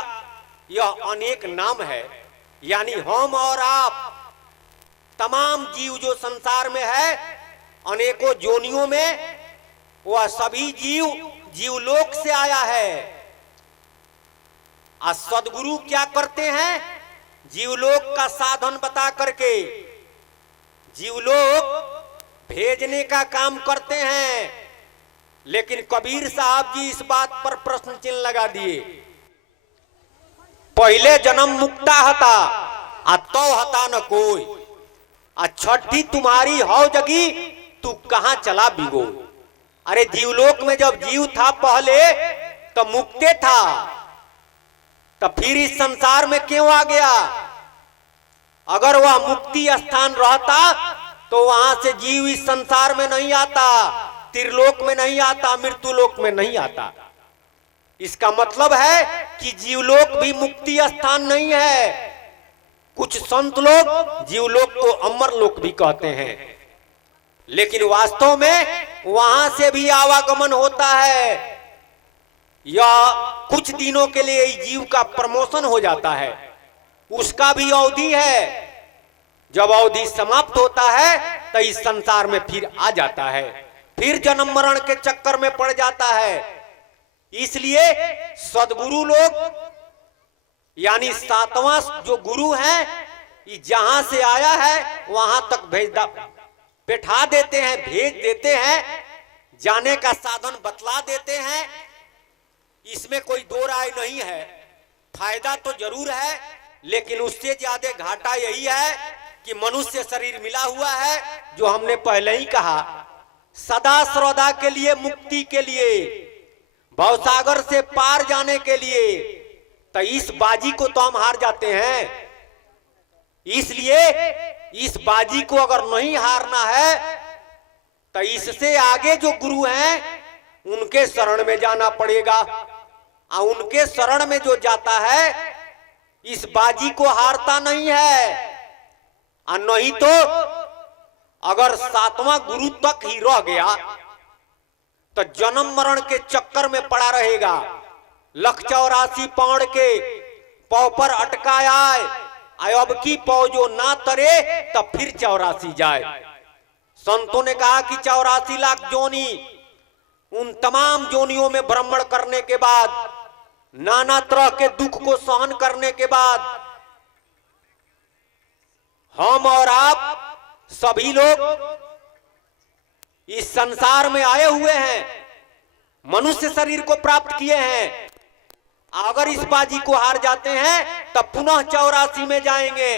यह अनेक नाम है। यानी हम और आप, तमाम जीव जो संसार में है, अनेकों जोनियों में, वह सभी जीव जीवलोक से आया है। आज सदगुरु क्या करते हैं? जीवलोक का साधन बता करके जीवलोक भेजने का काम करते हैं। लेकिन कबीर साहब जी इस बात पर प्रश्न चिन्ह लगा दिए। पहले जन्म मुक्ता हता आ तो हता न कोई, आ छठी तुम्हारी हौ जगी तू कहां चला बिगो। अरे जीवलोक में जब जीव था पहले तो मुक्ते था, तो फिर इस संसार में क्यों आ गया? अगर वह मुक्ति स्थान रहता तो वहां से जीव इस संसार में नहीं आता, त्रिलोक में नहीं आता, मृत्युलोक में नहीं आता। इसका मतलब है कि जीवलोक भी मुक्ति स्थान नहीं है। कुछ संत लोग जीवलोक को अमरलोक भी कहते हैं, लेकिन वास्तव में वहां से भी आवागमन होता है, या कुछ दिनों के लिए जीव का प्रमोशन हो जाता है, उसका भी अवधि है। जब अवधि समाप्त होता है तो इस संसार में फिर आ जाता है, फिर जन्म मरण के चक्कर में पड़ जाता है। इसलिए सदगुरु लोग यानी सातवां जो गुरु हैं, जहां से आया है वहां तक बैठा देते हैं, भेज देते हैं, जाने का साधन बतला देते हैं। इसमें कोई दो राय नहीं है। फायदा तो जरूर है, लेकिन उससे ज्यादा घाटा यही है कि मनुष्य शरीर मिला हुआ है, जो हमने पहले ही कहा, सदा सर्वदा के लिए, मुक्ति के लिए, भवसागर से पार जाने के लिए। तो इस बाजी को तो हम हार जाते हैं। इसलिए इस बाजी को अगर नहीं हारना है तो इससे आगे जो गुरु हैं उनके शरण में जाना पड़ेगा। और उनके शरण में जो जाता है इस बाजी को हारता नहीं है। और नहीं तो अगर सातवां गुरु तक ही रह गया तो जन्म मरण के चक्कर में पड़ा रहेगा। 184 पौड़ के पौ पर अटकाया अब की पौ जो ना तरे तब फिर 84 जाए। संतों ने कहा कि 84 लाख जोनी, उन तमाम जोनियों में भ्रमण करने के बाद, नाना तरह के दुख को सहन करने के बाद, हम और आप सभी लोग इस संसार में आए हुए हैं, मनुष्य शरीर को प्राप्त किए हैं। अगर इस बाजी को हार जाते हैं तब पुनः 84 में जाएंगे,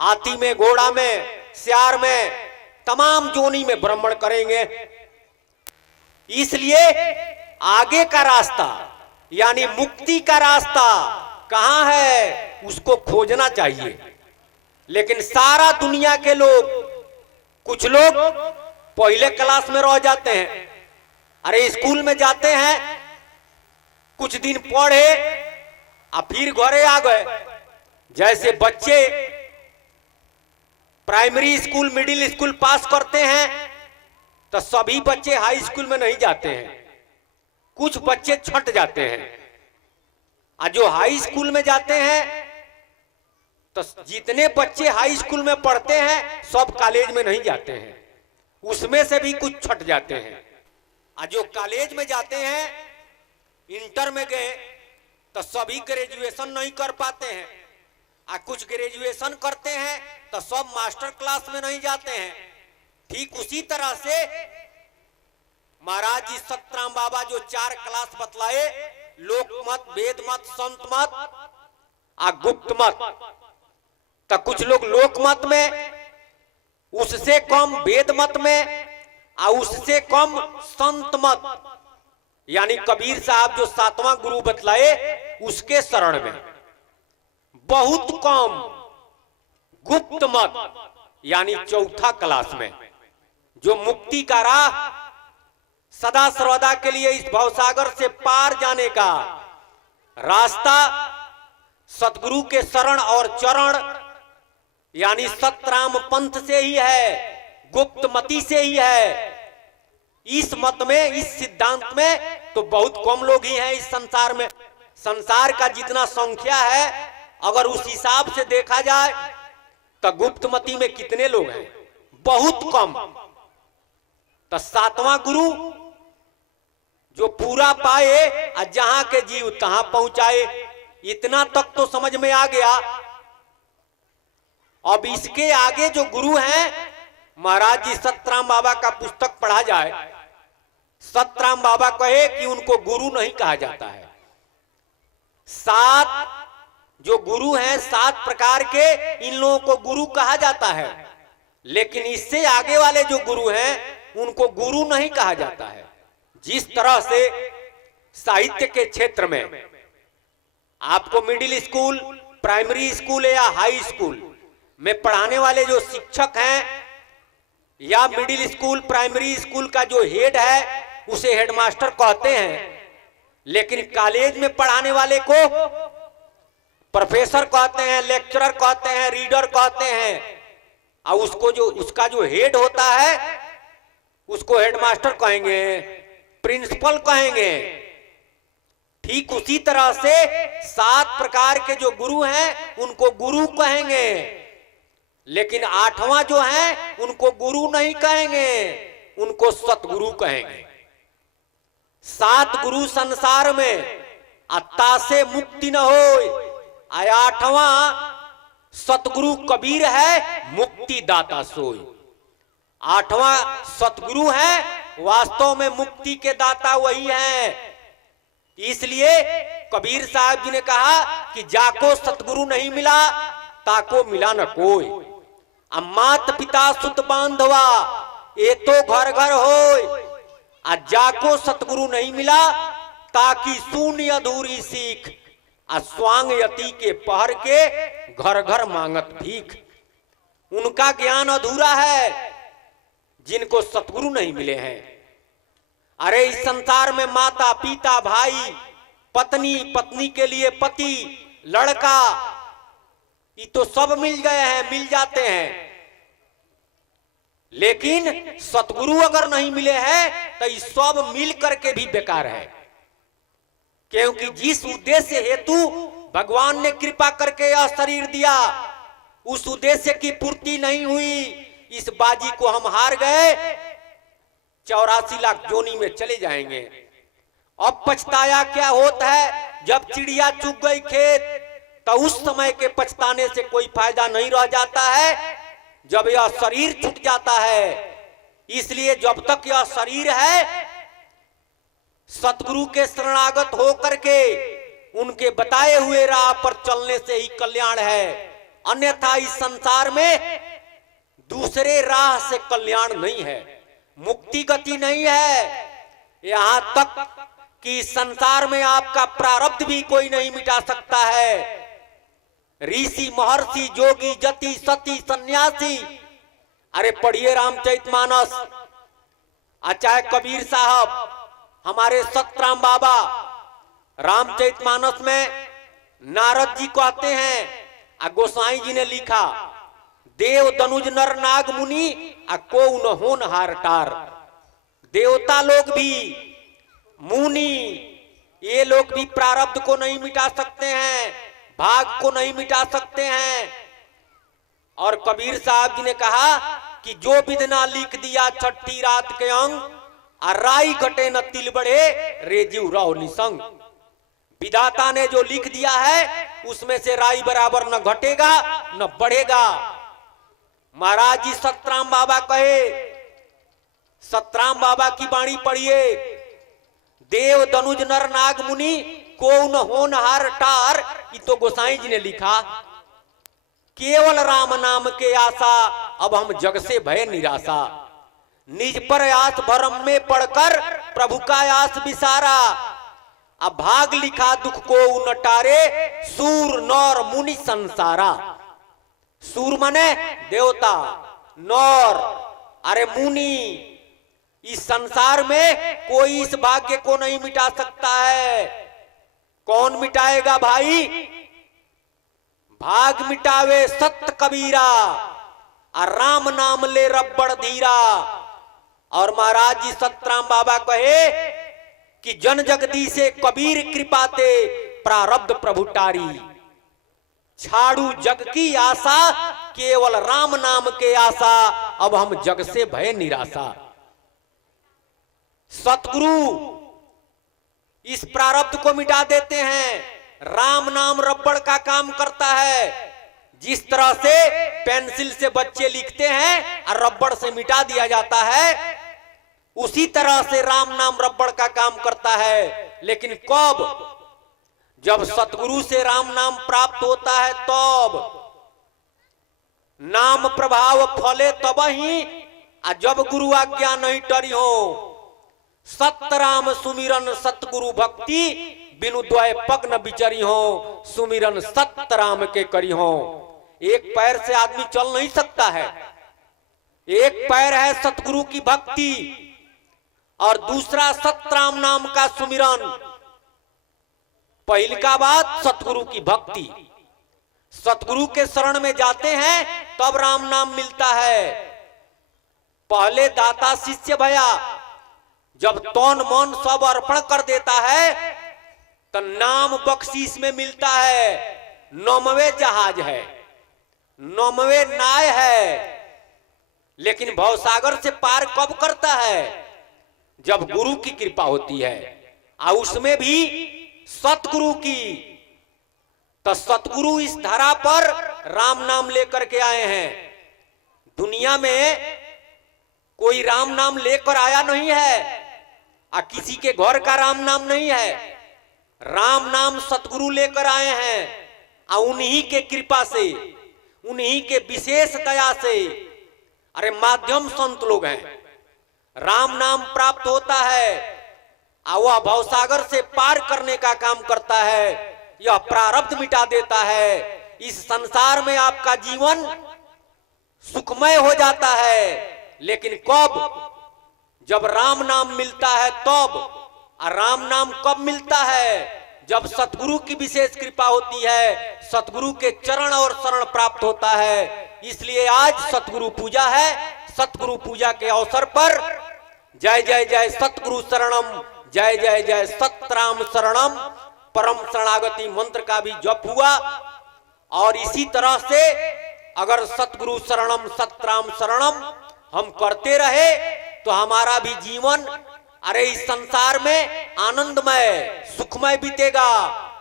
हाथी में, घोड़ा में, सियार में, तमाम जोनी में भ्रमण करेंगे। इसलिए आगे का रास्ता यानी मुक्ति का रास्ता कहां है उसको खोजना चाहिए। लेकिन सारा दुनिया के लोग, कुछ लोग पहले क्लास में रह जाते हैं, अरे स्कूल में जाते हैं, कुछ दिन पढ़े और फिर घरे आ गए। जैसे बच्चे प्राइमरी स्कूल, मिडिल स्कूल पास करते हैं तो सभी बच्चे हाई स्कूल में नहीं जाते हैं, कुछ बच्चे छट जाते हैं। और जो हाई स्कूल में जाते हैं तो जितने बच्चे हाई स्कूल में पढ़ते हैं सब कॉलेज में नहीं जाते हैं, उसमें से भी कुछ छट जाते हैं। और जो कॉलेज में जाते हैं, इंटर में गए तो सभी ग्रेजुएशन नहीं कर पाते हैं, और कुछ ग्रेजुएशन करते हैं तो सब मास्टर क्लास में नहीं जाते हैं। ठीक उसी तरह से महाराज जी सतराम बाबा जो 4 क्लास बतलाए, लोक मत, वेद मत, संत मत और गुप्त मत, तो कुछ लोग लोक मत में, उससे कम वेद मत में और उससे कम संत मत यानी कबीर साहब जो 7वां गुरु बतलाए उसके शरण में, बहुत कम गुप्त मत यानी 4था क्लास में, जो मुक्ति का राह सदा सर्वदा के लिए इस भवसागर से पार जाने का रास्ता सतगुरु के शरण और चरण यानी सतराम पंथ से ही है, गुप्त मति से ही है। इस मत में, इस सिद्धांत में तो बहुत कम लोग ही हैं इस संसार में। संसार का जितना संख्या है अगर उस हिसाब से देखा जाए तो गुप्त मति में कितने लोग हैं? बहुत कम। तो 7वां गुरु जो पूरा पाए और जहां के जीव तहां पहुंचाए, इतना तक तो समझ में आ गया। अब इसके आगे जो गुरु हैं, महाराज जी सतराम बाबा का पुस्तक पढ़ा जाए सतराम बाबा कहे कि उनको गुरु नहीं कहा जाता है। 7 जो गुरु हैं 7 प्रकार के, इन लोगों को गुरु कहा जाता है, लेकिन इससे आगे वाले जो गुरु हैं उनको गुरु नहीं कहा जाता है। जिस तरह से साहित्य के क्षेत्र में आपको मिडिल स्कूल, प्राइमरी स्कूल या हाई स्कूल में पढ़ाने वाले जो शिक्षक हैं या मिडिल स्कूल प्राइमरी स्कूल का जो हेड है उसे हेडमास्टर कहते हैं, लेकिन कॉलेज में पढ़ाने वाले को प्रोफेसर कहते हैं, लेक्चरर कहते हैं, रीडर कहते हैं, और उसका जो हेड होता है उसको हेडमास्टर कहेंगे, प्रिंसिपल कहेंगे। ठीक उसी तरह से 7 प्रकार के जो गुरु हैं उनको गुरु कहेंगे, लेकिन 8वां जो है उनको गुरु नहीं कहेंगे, उनको सतगुरु कहेंगे। 7 गुरु संसार में अत्ता से मुक्ति न हो, 8वां सतगुरु कबीर है, मुक्ति दाता सोई। 8वां सतगुरु है, वास्तव में मुक्ति के दाता वही है। इसलिए कबीर साहब जी ने कहा कि जाको सतगुरु नहीं मिला ताको मिला न कोई। मात पिता सुत बांधवा ये तो घर घर होय, जाको सतगुरु नहीं मिला ताकि शून्य अधूरी सीख, स्वांग यति के पहर के घर घर मांगत भीख। उनका ज्ञान अधूरा है जिनको सतगुरु नहीं मिले हैं। अरे इस संसार में माता पिता भाई पत्नी, पत्नी के लिए पति, लड़का, ये तो सब मिल गए हैं, मिल जाते हैं, लेकिन सतगुरु अगर नहीं मिले हैं तो ये सब मिल करके भी बेकार है। क्योंकि जिस उद्देश्य हेतु भगवान ने कृपा करके यह शरीर दिया उस उद्देश्य की पूर्ति नहीं हुई, इस बाजी को हम हार गए, 84 लाख जोनी में चले जाएंगे। अब पछताया क्या होता है, जब चिड़िया चुग गई खेत तो उस समय के पछताने से कोई फायदा नहीं रह जाता है, जब यह शरीर छूट जाता है। इसलिए जब तक यह शरीर है सतगुरु के शरणागत हो करके उनके बताए हुए राह पर चलने से ही कल्याण है, अन्यथा इस संसार में दूसरे राह से कल्याण नहीं है, मुक्ति गति नहीं है। यहां तक कि संसार में आपका प्रारब्ध भी कोई नहीं मिटा सकता है। ऋषि, महर्षि, जोगी, जति, सती, सन्यासी, अरे पढ़िए रामचरितमानस, चाहे कबीर साहब, हमारे सतराम बाबा रामचरितमानस में नारद जी कहते हैं, गोसाई जी ने लिखा, देव दनुज नर नाग मुनि को न होनहार टार। देवता लोग भी, मुनि, ये लोग भी प्रारब्ध को नहीं मिटा सकते हैं, भाग को नहीं मिटा सकते हैं। और कबीर साहब जी ने कहा कि जो विधना लिख दिया छठी रात के अंग, राई घटे न तिल बढ़े रेजीव राव निसंग। विधाता ने जो लिख दिया है उसमें से राई बराबर न घटेगा न बढ़ेगा। महाराज जी सतराम बाबा कहे, सतराम बाबा की वाणी पढ़िए, देव दनुज नर नाग मुनि को न होनहार टार। ये तो गोसाई जी ने लिखा, केवल राम नाम के आशा अब हम जग से भय निराशा। निज पर आस भरम में पड़कर प्रभु का आस विसारा। अब भाग लिखा दुख को न टारे सूर नौर मुनि संसारा। सूर माने देवता, नौर अरे मुनि, इस संसार में कोई इस भाग्य को नहीं मिटा सकता है। कौन मिटाएगा भाई? भाग मिटावे सत्य कबीरा, राम नाम ले रब्बड़ धीरा। और महाराज जी सतराम बाबा कहे कि जन जगदीशे कबीर कृपाते प्रारब्ध प्रभु टारी। छाड़ू जग की आशा केवल राम नाम के आशा, अब हम जग से भय निराशा। सतगुरु इस प्रारब्ध को मिटा देते हैं। राम नाम रबड़ का काम करता है। जिस तरह से पेंसिल से बच्चे लिखते हैं और रबड़ से मिटा दिया जाता है, उसी तरह से राम नाम रबड़ का काम करता है। लेकिन कब? जब सतगुरु से राम नाम प्राप्त होता है तब नाम प्रभाव फले तब ही, जब गुरु आज्ञा नहीं टरी हो। सत्य राम सुमिरन सतगुरु भक्ति, बिनु द्वय पग न बिचरी हो, सुमिरन सत्य राम के करी हो। एक पैर से आदमी चल नहीं सकता है। एक पैर है सतगुरु की भक्ति और दूसरा सतराम नाम का सुमिरन। पहली का बात सतगुरु की भक्ति, सतगुरु के शरण में जाते हैं तब राम नाम मिलता है। पहले दाता शिष्य भया, जब तन मन सब अर्पण कर देता है तो नाम बख्शीश में मिलता है। नौमवे जहाज है, नौमवे नाय है। लेकिन भवसागर से पार कब करता है? जब गुरु की कृपा होती है, और उसमें भी सतगुरु की। तो सतगुरु इस धरा पर राम नाम लेकर के आए हैं। दुनिया में कोई राम नाम लेकर आया नहीं है, किसी के घर का राम नाम नहीं है। राम नाम सतगुरु लेकर आए हैं, और उन्हीं के कृपा से, उन्हीं के विशेष दया से, अरे माध्यम संत लोग हैं, राम नाम प्राप्त होता है और वह भवसागर से पार करने का काम करता है। यह प्रारब्ध मिटा देता है। इस संसार में आपका जीवन सुखमय हो जाता है। लेकिन कब? जब राम नाम मिलता है तब। और राम नाम कब मिलता है? जब सतगुरु की विशेष कृपा होती है, सतगुरु के चरण और शरण प्राप्त होता है। इसलिए आज सतगुरु पूजा है। सतगुरु पूजा के अवसर पर जय जय जय सतगुरु शरणम, जय जय जय सतराम शरणम, परम शरणागति मंत्र का भी जप हुआ। और इसी तरह से अगर सतगुरु शरणम सतराम शरणम हम करते रहे तो हमारा भी जीवन, अरे इस संसार में आनंदमय सुखमय बीतेगा।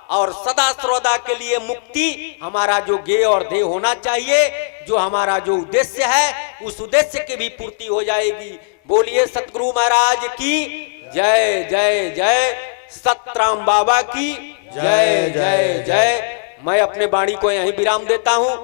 और सदा सर्वदा के लिए मुक्ति हमारा जो गेय और ध्येय होना चाहिए, जो हमारा जो उद्देश्य है, उस उद्देश्य की भी पूर्ति हो जाएगी। बोलिए सतगुरु महाराज की जय जय जय, सतराम बाबा की जय जय जय। मैं अपने वाणी को यहीं विराम देता हूं।